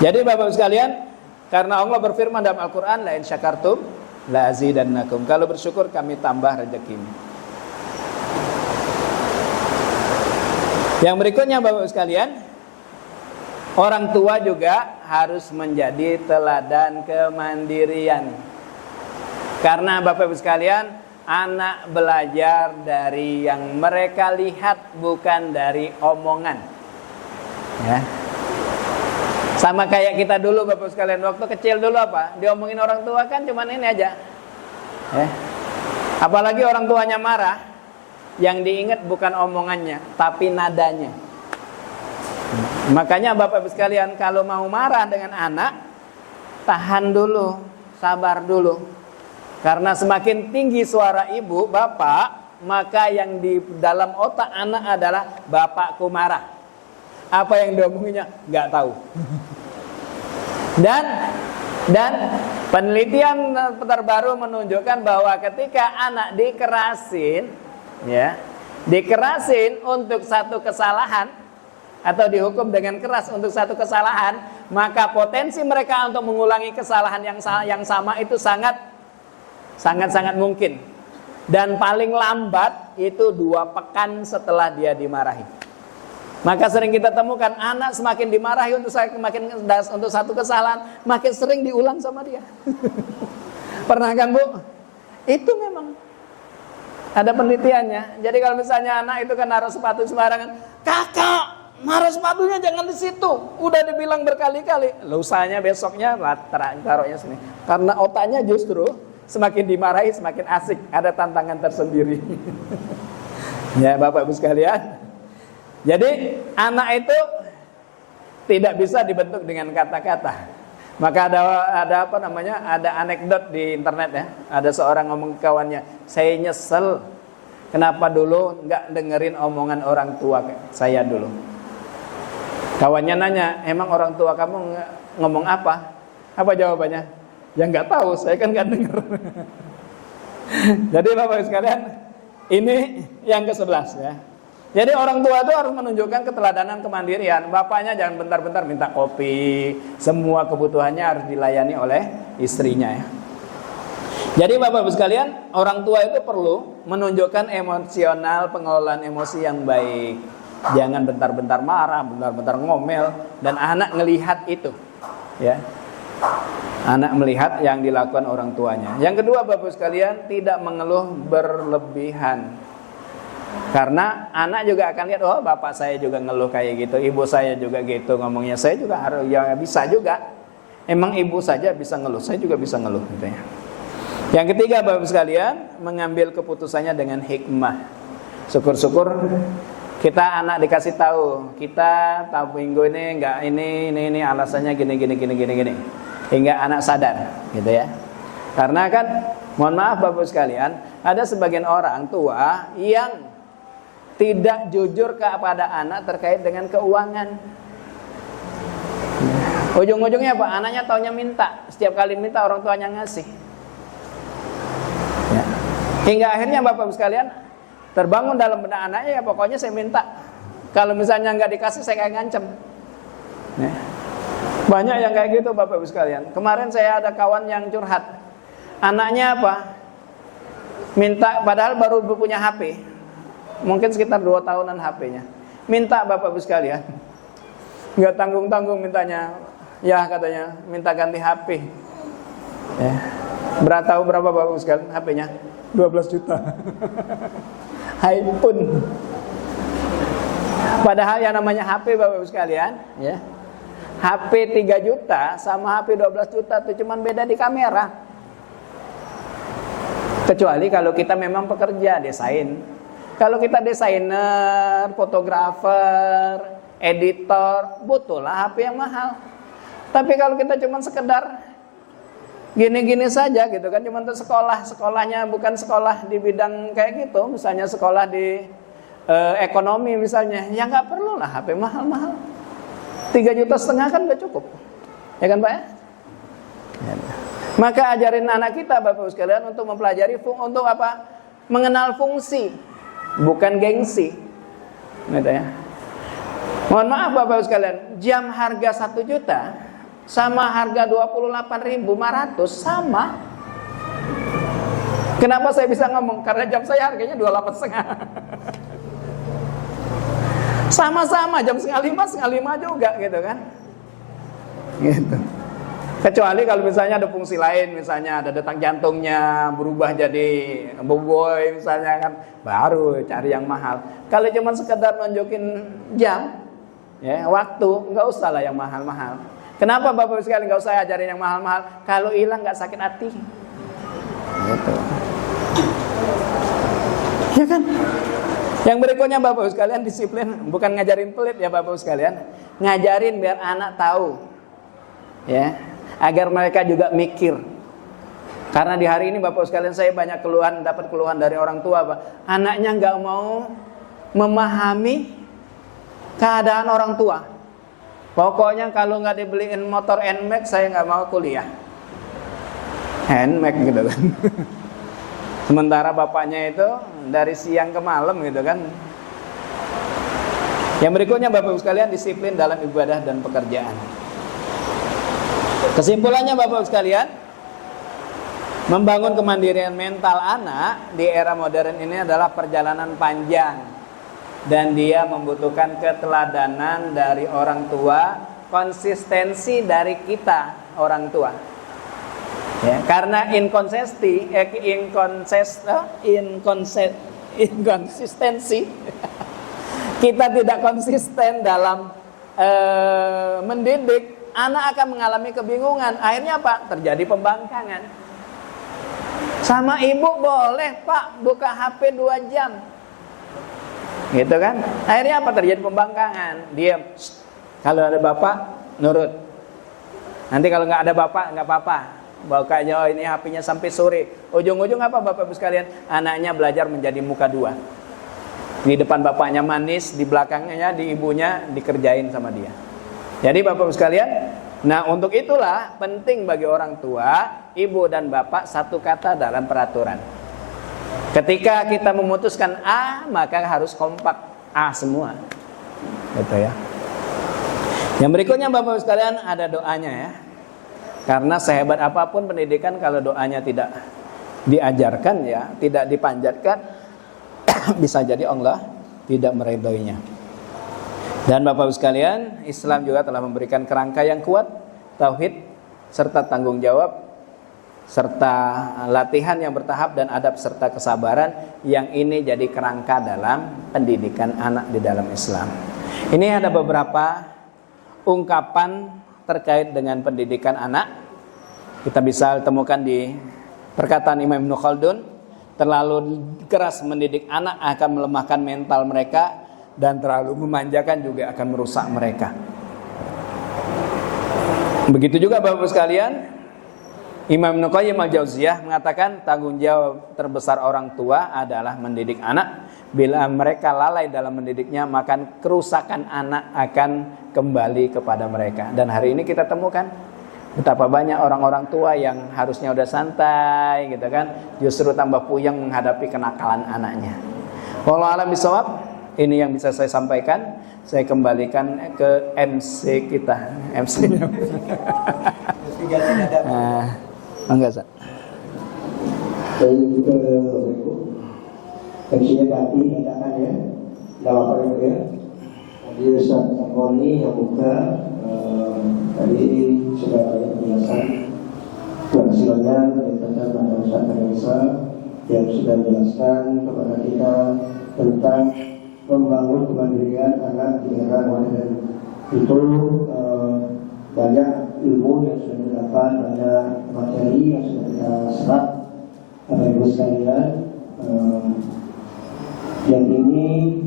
Jadi Bapak Ibu sekalian, karena Allah berfirman dalam Al-Quran, la in syakartum la azidannakum. Kalau bersyukur kami tambah rezekimu. Yang berikutnya Bapak Ibu sekalian, orang tua juga harus menjadi teladan kemandirian. Karena Bapak Ibu sekalian, anak belajar dari yang mereka lihat, bukan dari omongan. Ya. Sama kayak kita dulu Bapak Ibu sekalian, waktu kecil dulu apa? Diomongin orang tua kan cuman ini aja. Ya. Apalagi orang tuanya marah, yang diingat bukan omongannya, tapi nadanya. Makanya Bapak Ibu sekalian, kalau mau marah dengan anak, tahan dulu, sabar dulu. Karena semakin tinggi suara ibu, bapak, maka yang di dalam otak anak adalah bapakku marah. Apa yang diomonginya? Nggak tahu. Dan penelitian terbaru menunjukkan bahwa ketika anak dikerasin, ya, dikerasin untuk satu kesalahan atau dihukum dengan keras untuk satu kesalahan, maka potensi mereka untuk mengulangi kesalahan yang sama itu sangat mungkin. Dan paling lambat itu 2 pekan setelah dia dimarahi. Maka sering kita temukan anak semakin dimarahi untuk satu kesalahan, makin sering diulang sama dia. Pernah kan Bu? Itu memang ada penelitiannya. Jadi kalau misalnya anak itu kan naruh sepatu sembarangan, kakak naruh sepatunya jangan di situ. Udah dibilang berkali-kali. Lusanya besoknya taruhnya sini. Karena otaknya justru semakin dimarahi semakin asik, ada tantangan tersendiri. Ya Bapak Ibu sekalian. Jadi anak itu tidak bisa dibentuk dengan kata-kata. Maka ada anekdot di internet ya. Ada seorang ngomong ke kawannya, saya nyesel kenapa dulu nggak dengerin omongan orang tua saya dulu. Kawannya nanya, emang orang tua kamu ngomong apa? Apa jawabannya? Ya nggak tahu, saya kan nggak dengar. Jadi Bapak Ibu sekalian, ini yang ke-11 ya. Jadi orang tua itu harus menunjukkan keteladanan kemandirian. Bapaknya jangan bentar-bentar minta kopi, semua kebutuhannya harus dilayani oleh istrinya ya. Jadi Bapak Ibu sekalian, orang tua itu perlu menunjukkan emosional, pengelolaan emosi yang baik. Jangan bentar-bentar marah, bentar-bentar ngomel, dan anak ngelihat itu ya. Anak melihat yang dilakukan orang tuanya. Yang kedua Bapak sekalian, tidak mengeluh berlebihan. Karena anak juga akan lihat, oh bapak saya juga ngeluh kayak gitu, ibu saya juga gitu ngomongnya, saya juga harus ya bisa juga. Emang ibu saja bisa ngeluh, saya juga bisa ngeluh gitu ya. Yang ketiga Bapak sekalian, mengambil keputusannya dengan hikmah. Syukur-syukur kita anak dikasih tahu, kita tahu minggu ini enggak ini alasannya gini. Hingga anak sadar gitu ya. Karena kan mohon maaf Bapak sekalian, ada sebagian orang tua yang tidak jujur kepada anak terkait dengan keuangan. Ujung-ujungnya apa? Anaknya taunya minta, setiap kali minta orang tuanya ngasih. Ya. Hingga akhirnya Bapak Ibu sekalian terbangun dalam benak anaknya, ya pokoknya saya minta. Kalau misalnya nggak dikasih saya kayak ngancem. Ya. Banyak yang kayak gitu Bapak Ibu sekalian. Kemarin saya ada kawan yang curhat. Anaknya apa? Minta, padahal baru punya HP. Mungkin sekitar 2 tahunan HP-nya. Minta Bapak Ibu sekalian. Nggak tanggung-tanggung mintanya. Ya katanya, minta ganti HP. Ya. Tahu berapa Bapak Ibu sekalian HP-nya? 12 juta. iPhone. Padahal yang namanya HP Bapak Ibu sekalian, ya. HP 3 juta sama HP 12 juta itu cuma beda di kamera. Kecuali kalau kita memang pekerja desain. Kalau kita desainer, fotografer, editor, butuhlah HP yang mahal. Tapi kalau kita cuma sekedar gini-gini saja gitu kan, cuma untuk sekolahnya bukan sekolah di bidang kayak gitu, misalnya sekolah di ekonomi misalnya, ya nggak perlu lah HP mahal-mahal. 3,5 juta kan udah cukup, ya kan Pak ya? Maka ajarin anak kita Bapak Ibu sekalian untuk mempelajari untuk apa? Mengenal fungsi, bukan gengsi, gitu ya. Mohon maaf Bapak Ibu sekalian, jam harga 1 juta sama harga 28.500 sama. Kenapa saya bisa ngomong? Karena jam saya harganya 28,5. Sama-sama jam 4:30 juga gitu kan. Gitu. Kecuali kalau misalnya ada fungsi lain, misalnya ada detak jantungnya berubah jadi boboiboy misalnya kan, baru cari yang mahal. Kalau cuma sekedar nunjukin jam, ya waktu, nggak usah lah yang mahal-mahal. Kenapa Bapak Ibu sekalian nggak usah ajarin yang mahal-mahal? Kalau hilang nggak sakit hati. Gitu. Ya kan? Yang berikutnya Bapak Ibu sekalian, disiplin, bukan ngajarin pelit ya Bapak Ibu sekalian, ngajarin biar anak tahu, ya, agar mereka juga mikir. Karena di hari ini Bapak Ibu sekalian saya banyak dapat keluhan dari orang tua, Pak. Anaknya nggak mau memahami keadaan orang tua. Pokoknya kalau nggak dibeliin motor NMAX saya nggak mau kuliah. NMAX gitu kan. Sementara bapaknya itu dari siang ke malam gitu kan. Yang berikutnya Bapak Ibu sekalian, disiplin dalam ibadah dan pekerjaan. Kesimpulannya Bapak Ibu sekalian, membangun kemandirian mental anak di era modern ini adalah perjalanan panjang, dan dia membutuhkan keteladanan dari orang tua, konsistensi dari kita orang tua. Ya, karena inkonsistensi kita tidak konsisten dalam mendidik, anak akan mengalami kebingungan. Akhirnya apa? Terjadi pembangkangan. Sama ibu boleh Pak buka HP 2 jam, gitu kan? Akhirnya apa? Terjadi pembangkangan. Diam. Kalau ada bapak nurut. Nanti kalau nggak ada bapak nggak apa-apa. Bukanya, oh ini HP-nya sampai sore. Ujung-ujung apa Bapak Ibu sekalian? Anaknya belajar menjadi muka dua. Di depan bapaknya manis, di belakangnya di ibunya dikerjain sama dia. Jadi Bapak Ibu sekalian, nah untuk itulah penting bagi orang tua, ibu dan bapak satu kata dalam peraturan. Ketika kita memutuskan A, maka harus kompak A semua. Gitu ya. Yang berikutnya Bapak Ibu sekalian, ada doanya ya. Karena sehebat apapun pendidikan, kalau doanya tidak diajarkan ya, tidak dipanjatkan, bisa jadi Allah tidak meridhoinya. Dan Bapak Ibu sekalian, Islam juga telah memberikan kerangka yang kuat, tauhid serta tanggung jawab, serta latihan yang bertahap dan adab serta kesabaran, yang ini jadi kerangka dalam pendidikan anak di dalam Islam. Ini ada beberapa ungkapan terkait dengan pendidikan anak. Kita bisa temukan di perkataan Imam Ibnu Khaldun, terlalu keras mendidik anak akan melemahkan mental mereka, dan terlalu memanjakan juga akan merusak mereka. Begitu juga Bapak-Bapak sekalian, Imam Ibnu Qayyim al-Jauziyah mengatakan tanggung jawab terbesar orang tua adalah mendidik anak. Bila mereka lalai dalam mendidiknya, maka kerusakan anak akan kembali kepada mereka. Dan hari ini kita temukan Betapa banyak orang-orang tua yang harusnya udah santai gitu kan, justru tambah puyeng menghadapi kenakalan anaknya. Wallahu a'lam bishawab. Ini yang bisa saya sampaikan. Saya kembalikan ke MC kita. MC-nya. Enggak, Sa. Baik, MC-nya ganti katakan ya. Enggak apa-apa ya. Tadi Ustaz Moni yang buka tadi sudah banyak penjelasan. Terima kasih banyak kepada Ustaz Kanisa yang sudah menjelaskan kepada kita tentang membangun kemandirian anak di era modern. Itu banyak ilmu yang sudah didapat, banyak materi yang sudah kita serap. Bapak Ibu sekalian, yang ini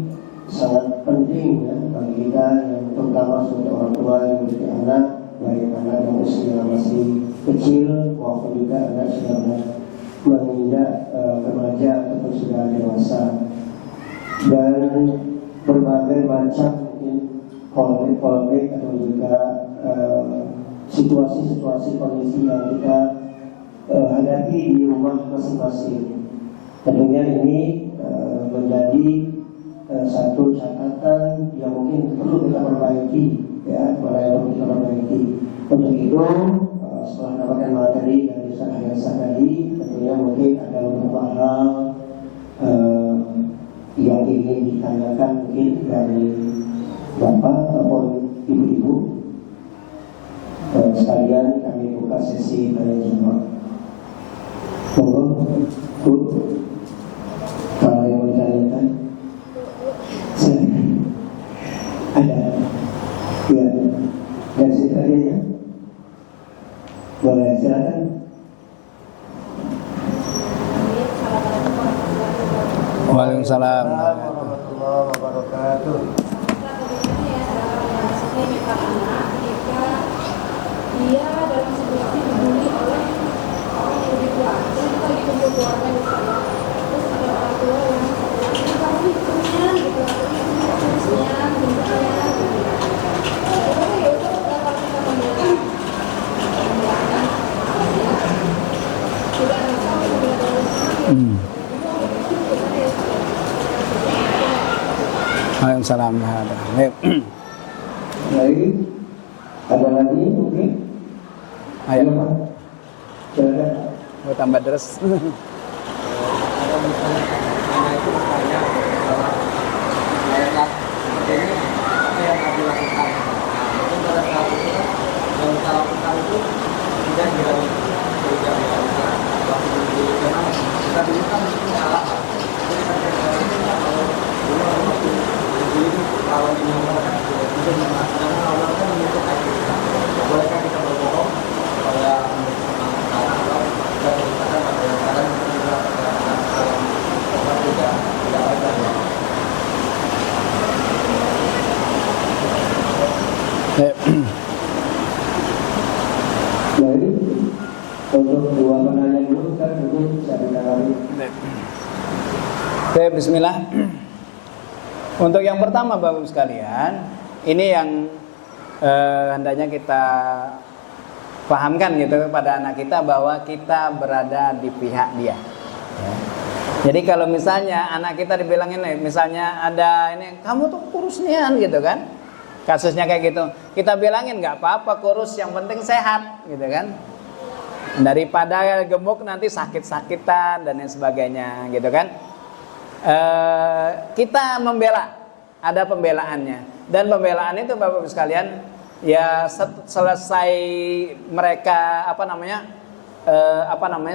sangat penting ya, bagi kita yang terutama sebagai orang tua yang memiliki anak, baik anak yang usia masih kecil maupun juga anak sudah menginjak remaja ataupun sudah dewasa, dan berbagai macam mungkin polemik atau juga situasi-situasi kondisi yang kita hadapi di rumah masing-masing. Tentunya ini menjadi satu catatan yang mungkin perlu kita perbaiki, ya, mana yang perlu kita perbaiki. Untuk itu, setelah mendapatkan materi dari Ustaz Hayasa tadi, tentunya mungkin ada beberapa hal yang ingin ditanyakan mungkin dari Bapak ataupun Ibu-ibu. Sekalian kami buka sesi tanya jawab. Monggo, Bu, kalau yang mau ditanyakan, ada, ya, dari situ tadi ya, boleh silakan. Waalaikumsalam warahmatullahi wabarakatuh. Dia dalam situasi dibully oleh orang yang lebih tua. Jadi kita lagi kumpul keluarga di sana. Terus ada orang tua yang kamu hidupnya gitu, terusnya hidupnya gitu. Tapi ya udah kalau kita membiarkan, tidak ada masalah tidak ada masalah. Waalaikumsalam. Baik, ada lagi mungkin? Ayo, Silakan. mau tambah terus. Kalau misalnya anak itu bertanya bahwa layak seperti ini apa yang harus dilakukan? Mungkin pada saat itu yang kita lakukan itu tidak dilakukan waktu di zaman kita dulu kan mungkin salah. Jadi kalau dulu waktu dulu kalau di nomor kan itu nama Allah kan menutup hati kita. Bolehkah kita berbohong kepada Baik, untuk dua penanya dulu kan mungkin bisa ditanggapi. Oke, bismillah. Untuk yang pertama Bapak Ibu sekalian, ini yang hendaknya kita pahamkan gitu kepada anak kita bahwa kita berada di pihak dia. Ya. Jadi kalau misalnya anak kita dibilangin, misalnya ada ini, kamu tuh kurus nian gitu kan, kasusnya kayak gitu, kita bilangin nggak apa-apa kurus, yang penting sehat gitu kan, daripada gemuk nanti sakit-sakitan dan lain sebagainya gitu kan. Kita membela, ada pembelaannya, dan pembelaan itu Bapak Ibu sekalian, ya selesai mereka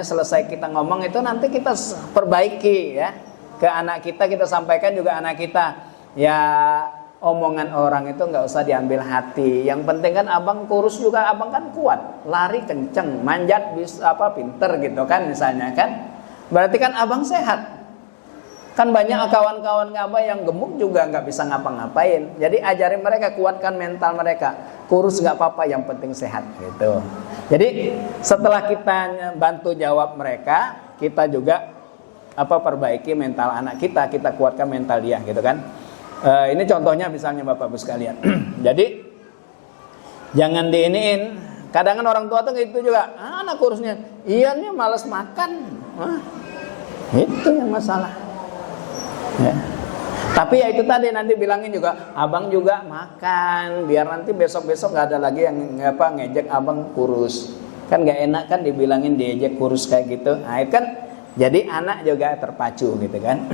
selesai kita ngomong itu nanti kita perbaiki ya ke anak kita sampaikan juga anak kita, ya omongan orang itu nggak usah diambil hati, yang penting kan abang kurus juga, abang kan kuat, lari kenceng, manjat bisa pinter gitu kan misalnya kan, berarti kan abang sehat. Kan banyak kawan-kawan abang yang gemuk juga nggak bisa ngapa-ngapain. Jadi ajarin mereka, kuatkan mental mereka. Kurus nggak apa-apa, yang penting sehat gitu. Jadi setelah kita bantu jawab mereka, kita juga perbaiki mental anak kita kuatkan mental dia gitu kan. Ini contohnya misalnya Bapak Ibu sekalian. Jadi jangan diiniin Kadang kan orang tua tuh gitu juga, anak kurusnya, iya nih malas makan. Itu yang masalah. Ya. Tapi ya itu tadi nanti bilangin juga, abang juga makan, biar nanti besok-besok nggak ada lagi yang ngejek abang kurus. Kan nggak enak kan dibilangin diejek kurus kayak gitu. Nah itu kan jadi anak juga terpacu gitu kan.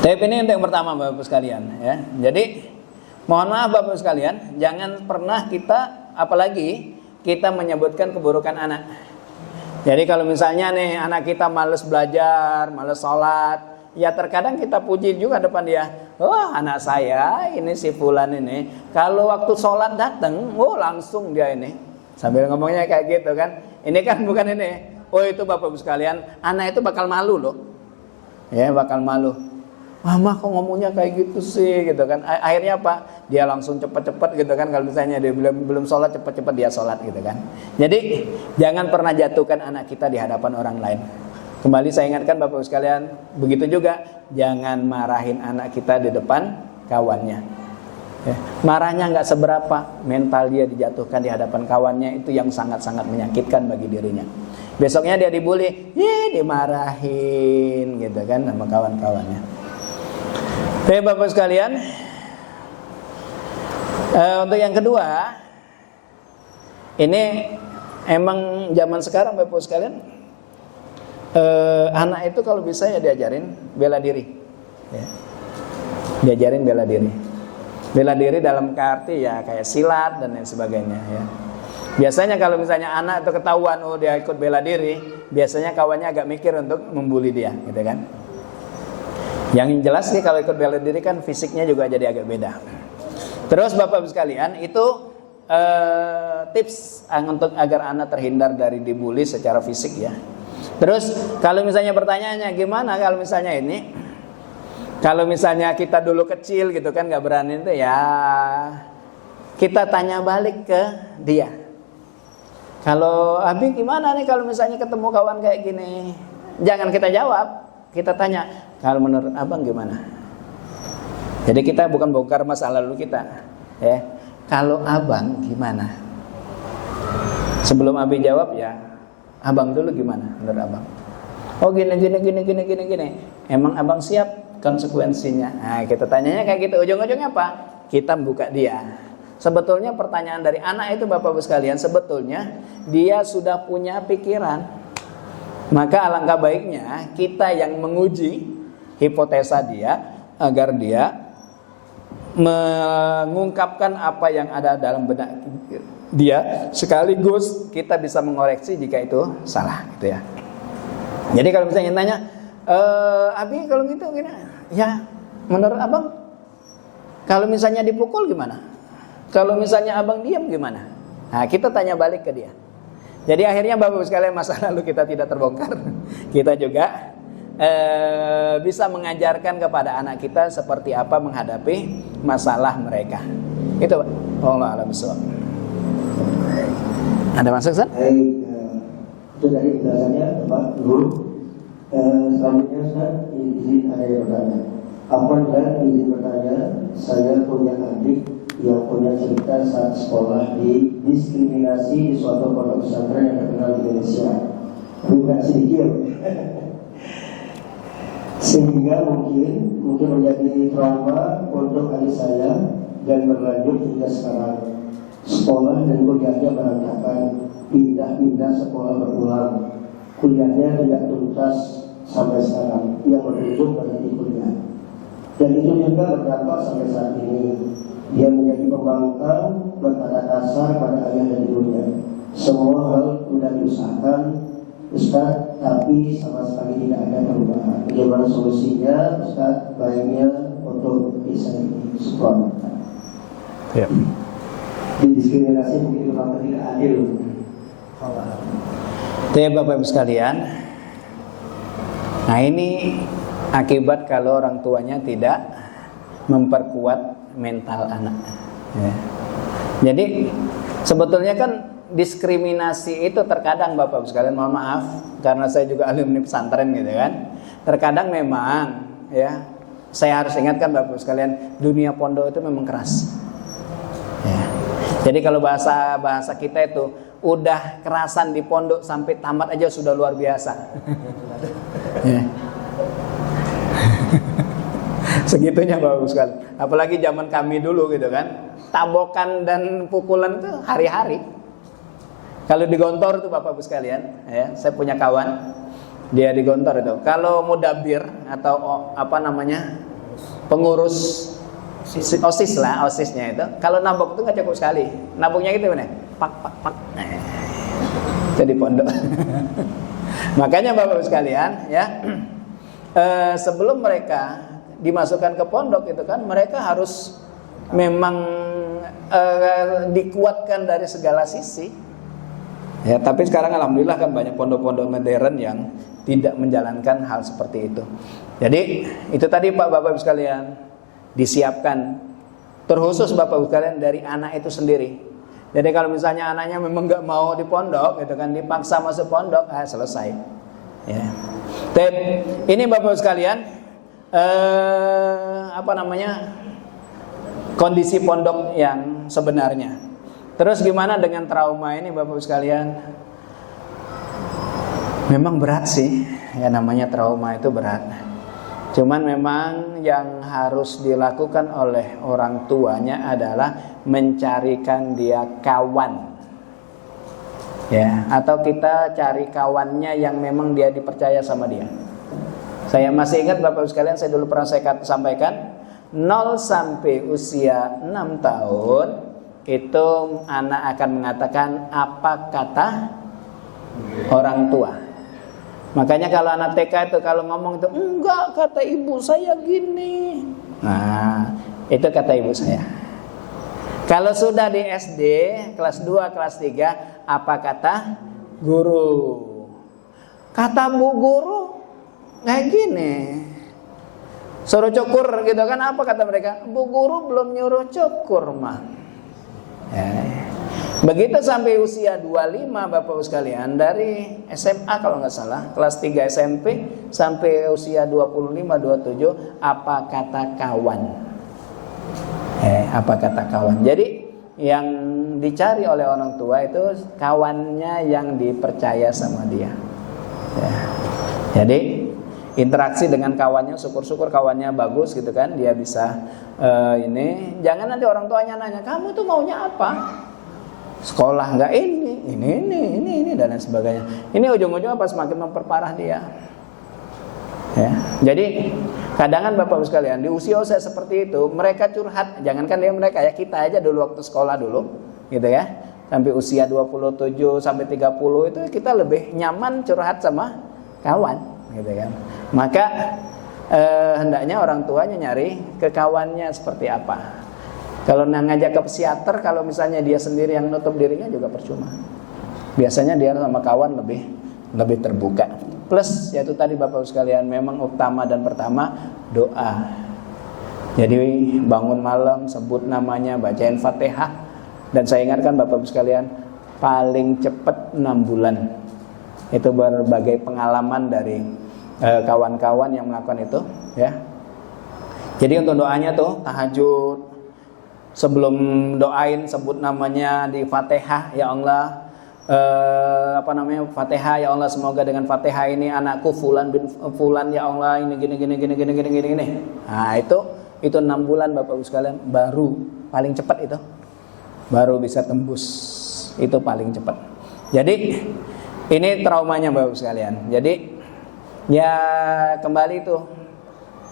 Tapi ini yang pertama Bapak sekalian ya. Jadi mohon maaf Bapak sekalian, jangan pernah kita apalagi kita menyebutkan keburukan anak. Jadi kalau misalnya nih anak kita males belajar, males sholat, ya terkadang kita puji juga depan dia. Oh anak saya ini si fulan ini, kalau waktu sholat datang, oh langsung dia ini. Sambil ngomongnya kayak gitu kan. Ini kan bukan ini. Oh itu Bapak Ibu sekalian, anak itu bakal malu loh. Ya bakal malu. Mama kok ngomongnya kayak gitu sih gitu kan. Akhirnya apa? Dia langsung cepet-cepet gitu kan. Kalau misalnya dia belum sholat, cepet-cepet dia sholat gitu kan. Jadi jangan pernah jatuhkan anak kita di hadapan orang lain. Kembali saya ingatkan Bapak Ibu sekalian, begitu juga jangan marahin anak kita di depan kawannya. Ya. Marahnya nggak seberapa, mental dia dijatuhkan di hadapan kawannya itu yang sangat-sangat menyakitkan bagi dirinya. Besoknya dia dibully, dimarahin gitu kan sama kawan-kawannya. Oke Bapak sekalian, untuk yang kedua, ini emang zaman sekarang Bapak sekalian, anak itu kalau bisa ya diajarin bela diri, ya. Diajarin bela diri. Bela diri dalam arti ya kayak silat dan lain sebagainya ya. Biasanya kalau misalnya anak itu ketahuan dia ikut bela diri, biasanya kawannya agak mikir untuk membuli dia, gitu kan. Yang jelas sih kalau ikut bela diri kan fisiknya juga jadi agak beda. Terus Bapak Ibu sekalian, itu tips untuk agar anak terhindar dari dibully secara fisik ya. Terus kalau misalnya pertanyaannya gimana kalau misalnya ini, kalau misalnya kita dulu kecil gitu kan nggak berani itu ya, kita tanya balik ke dia. Kalau Abi gimana nih kalau misalnya ketemu kawan kayak gini? Jangan kita jawab, kita tanya, kalau menurut abang gimana? Jadi kita bukan bongkar masa lalu kita, ya. Kalau abang gimana? Sebelum Abi jawab ya, abang dulu gimana menurut abang? Oh gini. Emang abang siap konsekuensinya? Nah kita tanyanya kayak gitu. Ujung-ujungnya apa? Kita buka dia. Sebetulnya pertanyaan dari anak itu Bapak Ibu sekalian, sebetulnya dia sudah punya pikiran. Maka alangkah baiknya kita yang menguji hipotesa dia agar dia mengungkapkan apa yang ada dalam benak dia, sekaligus kita bisa mengoreksi jika itu salah gitu ya. Jadi kalau misalnya tanya, Abi kalau gitu gini, ya menurut abang kalau misalnya dipukul gimana? Kalau misalnya abang diam gimana? Nah kita tanya balik ke dia. Jadi akhirnya Bapak Ibu sekalian masa lalu kita tidak terbongkar. Kita juga bisa mengajarkan kepada anak kita seperti apa menghadapi masalah mereka. Itu Pak. Wallahu a'lam bishawab. Ada masuk Ustaz? Itu dari penjelasannya Pak Guru. Selanjutnya Ustaz, izin ada yang bertanya. Apa dan izin bertanya, saya punya adik yang punya cerita saat sekolah didiskriminasi di suatu pondok pesantren yang terkenal di Indonesia. Bukan sedikit. Sehingga mungkin menjadi trauma untuk adik saya dan berlanjut hingga sekarang. Sekolah dan kuliahnya berantakan, pindah-pindah sekolah berulang. Kuliahnya tidak tuntas sampai sekarang, yang berujung berhenti kuliah. Dan itu juga berdampak sampai saat ini. Dia menjadi pembangkang, berkata kasar pada ayah dan ibunya. Semua hal sudah diusahakan Ustaz, tapi sama sekali tidak ada perubahan. Bagaimana solusinya Ustaz? Baiknya untuk bisa support. Ya. Didiskriminasi mungkin memang tidak adil. Ya Bapak Ibu sekalian, nah ini akibat kalau orang tuanya tidak memperkuat mental anak ya. Jadi sebetulnya kan diskriminasi itu terkadang Bapak Ibu sekalian, mohon maaf karena saya juga alumni pesantren gitu kan. Terkadang memang ya, saya harus ingatkan Bapak Ibu sekalian, dunia pondok itu memang keras ya. Jadi kalau bahasa kita itu udah kerasan di pondok sampai tamat aja sudah luar biasa. Ya. Segitunya bagus sekali. Apalagi zaman kami dulu gitu kan, tabokan dan pukulan itu hari-hari. Kalau di Gontor itu Bapak Ibu sekalian, ya, saya punya kawan, dia di Gontor itu. Kalau mudabir atau pengurus OSIS lah, OSISnya itu, kalau nabok itu nggak cukup sekali. Naboknya gitu mana? Pak. Jadi pondok. Makanya Bapak Ibu sekalian, ya, sebelum mereka dimasukkan ke pondok itu kan, mereka harus memang dikuatkan dari segala sisi. Ya, tapi sekarang alhamdulillah kan banyak pondok-pondok modern yang tidak menjalankan hal seperti itu. Jadi itu tadi Bapak Ibu sekalian, disiapkan terkhusus Bapak Ibu sekalian dari anak itu sendiri. Jadi kalau misalnya anaknya memang nggak mau di pondok, gitu kan, dipaksa masuk pondok, selesai. Ya. Dan ini Bapak Ibu sekalian, kondisi pondok yang sebenarnya. Terus gimana dengan trauma ini Bapak Ibu sekalian? Memang berat sih, ya namanya trauma itu berat. Cuman memang yang harus dilakukan oleh orang tuanya adalah mencarikan dia kawan. Ya, atau kita cari kawannya yang memang dia dipercaya sama dia. Saya masih ingat Bapak Ibu sekalian, saya dulu pernah saya sampaikan, 0 sampai usia 6 tahun itu anak akan mengatakan apa kata orang tua. Makanya kalau anak TK itu kalau ngomong itu, enggak, kata ibu saya gini. Nah, itu kata ibu saya. Kalau sudah di SD, kelas 2, kelas 3, apa kata guru? Kata bu guru kayak gini. Suruh cukur gitu kan, apa kata mereka? Bu guru belum nyuruh cukur mah. Begitu sampai usia 25 Bapak Ibu sekalian, dari SMA kalau nggak salah, kelas 3 SMP sampai usia 25-27, apa kata kawan? Apa kata kawan? Jadi yang dicari oleh orang tua itu kawannya yang dipercaya sama dia. Ya. Jadi interaksi dengan kawannya, syukur-syukur kawannya bagus gitu kan, dia bisa ini. Jangan nanti orang tuanya nanya, kamu tuh maunya apa? Sekolah nggak ini dan lain sebagainya. Ini ujung-ujungnya pas semakin memperparah dia. Ya. Jadi kadang-kadang Bapak Ibu sekalian di usia-usia seperti itu mereka curhat, jangankan dia mereka ya, kita aja dulu waktu sekolah dulu, gitu ya. Sampai usia 27 sampai 30 itu kita lebih nyaman curhat sama kawan, gitu kan. Maka hendaknya orang tuanya nyari ke kawannya seperti apa. Kalau ngajak ke psikiater, kalau misalnya dia sendiri yang nutup dirinya juga percuma. Biasanya dia sama kawan lebih terbuka. Plus yaitu tadi Bapak Ibu sekalian, memang utama dan pertama doa. Jadi bangun malam sebut namanya, bacain Fatihah. Dan saya ingatkan Bapak Ibu sekalian, paling cepat 6 bulan. Itu berbagai pengalaman dari kawan-kawan yang melakukan itu, ya. Jadi untuk doanya tuh tahajud, sebelum doain sebut namanya di Fatihah, ya Allah, Fatihah, ya Allah, semoga dengan Fatihah ini anakku fulan bin fulan, ya Allah, ini gini. Nah, itu 6 bulan Bapak Ibu sekalian, baru paling cepat itu. Baru bisa tembus. Itu paling cepat. Jadi ini traumanya Bapak Ibu sekalian. Jadi ya kembali itu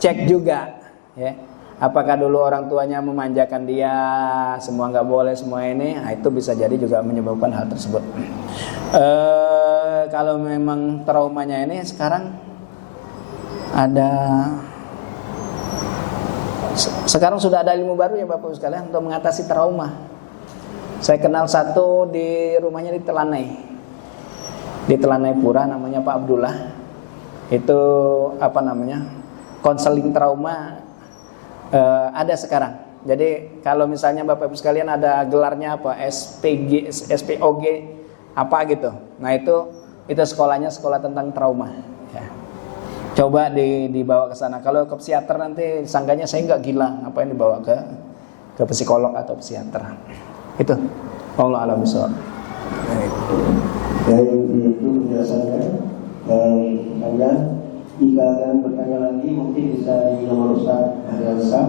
cek juga, ya. Apakah dulu orang tuanya memanjakan dia, semua nggak boleh, semua ini, nah itu bisa jadi juga menyebabkan hal tersebut. Kalau memang traumanya ini sekarang sudah ada ilmu baru ya Bapak Ibu sekalian untuk mengatasi trauma. Saya kenal satu di rumahnya di Telanai Pura, namanya Pak Abdullah. Itu konseling trauma. Ada sekarang. Jadi kalau misalnya Bapak Ibu sekalian ada gelarnya apa, SPG, SPOG apa gitu. Nah itu sekolahnya sekolah tentang trauma. Ya. Coba dibawa ke sana. Kalau ke psikiater nanti sangkanya saya nggak gila, apa yang dibawa ke psikolog atau psikiater. Itu. Allah a'lam bishawab. Baik, itu penjelasannya. Kalian jika kalian bertanya lagi mungkin bisa di nomor Ustaz Adriansa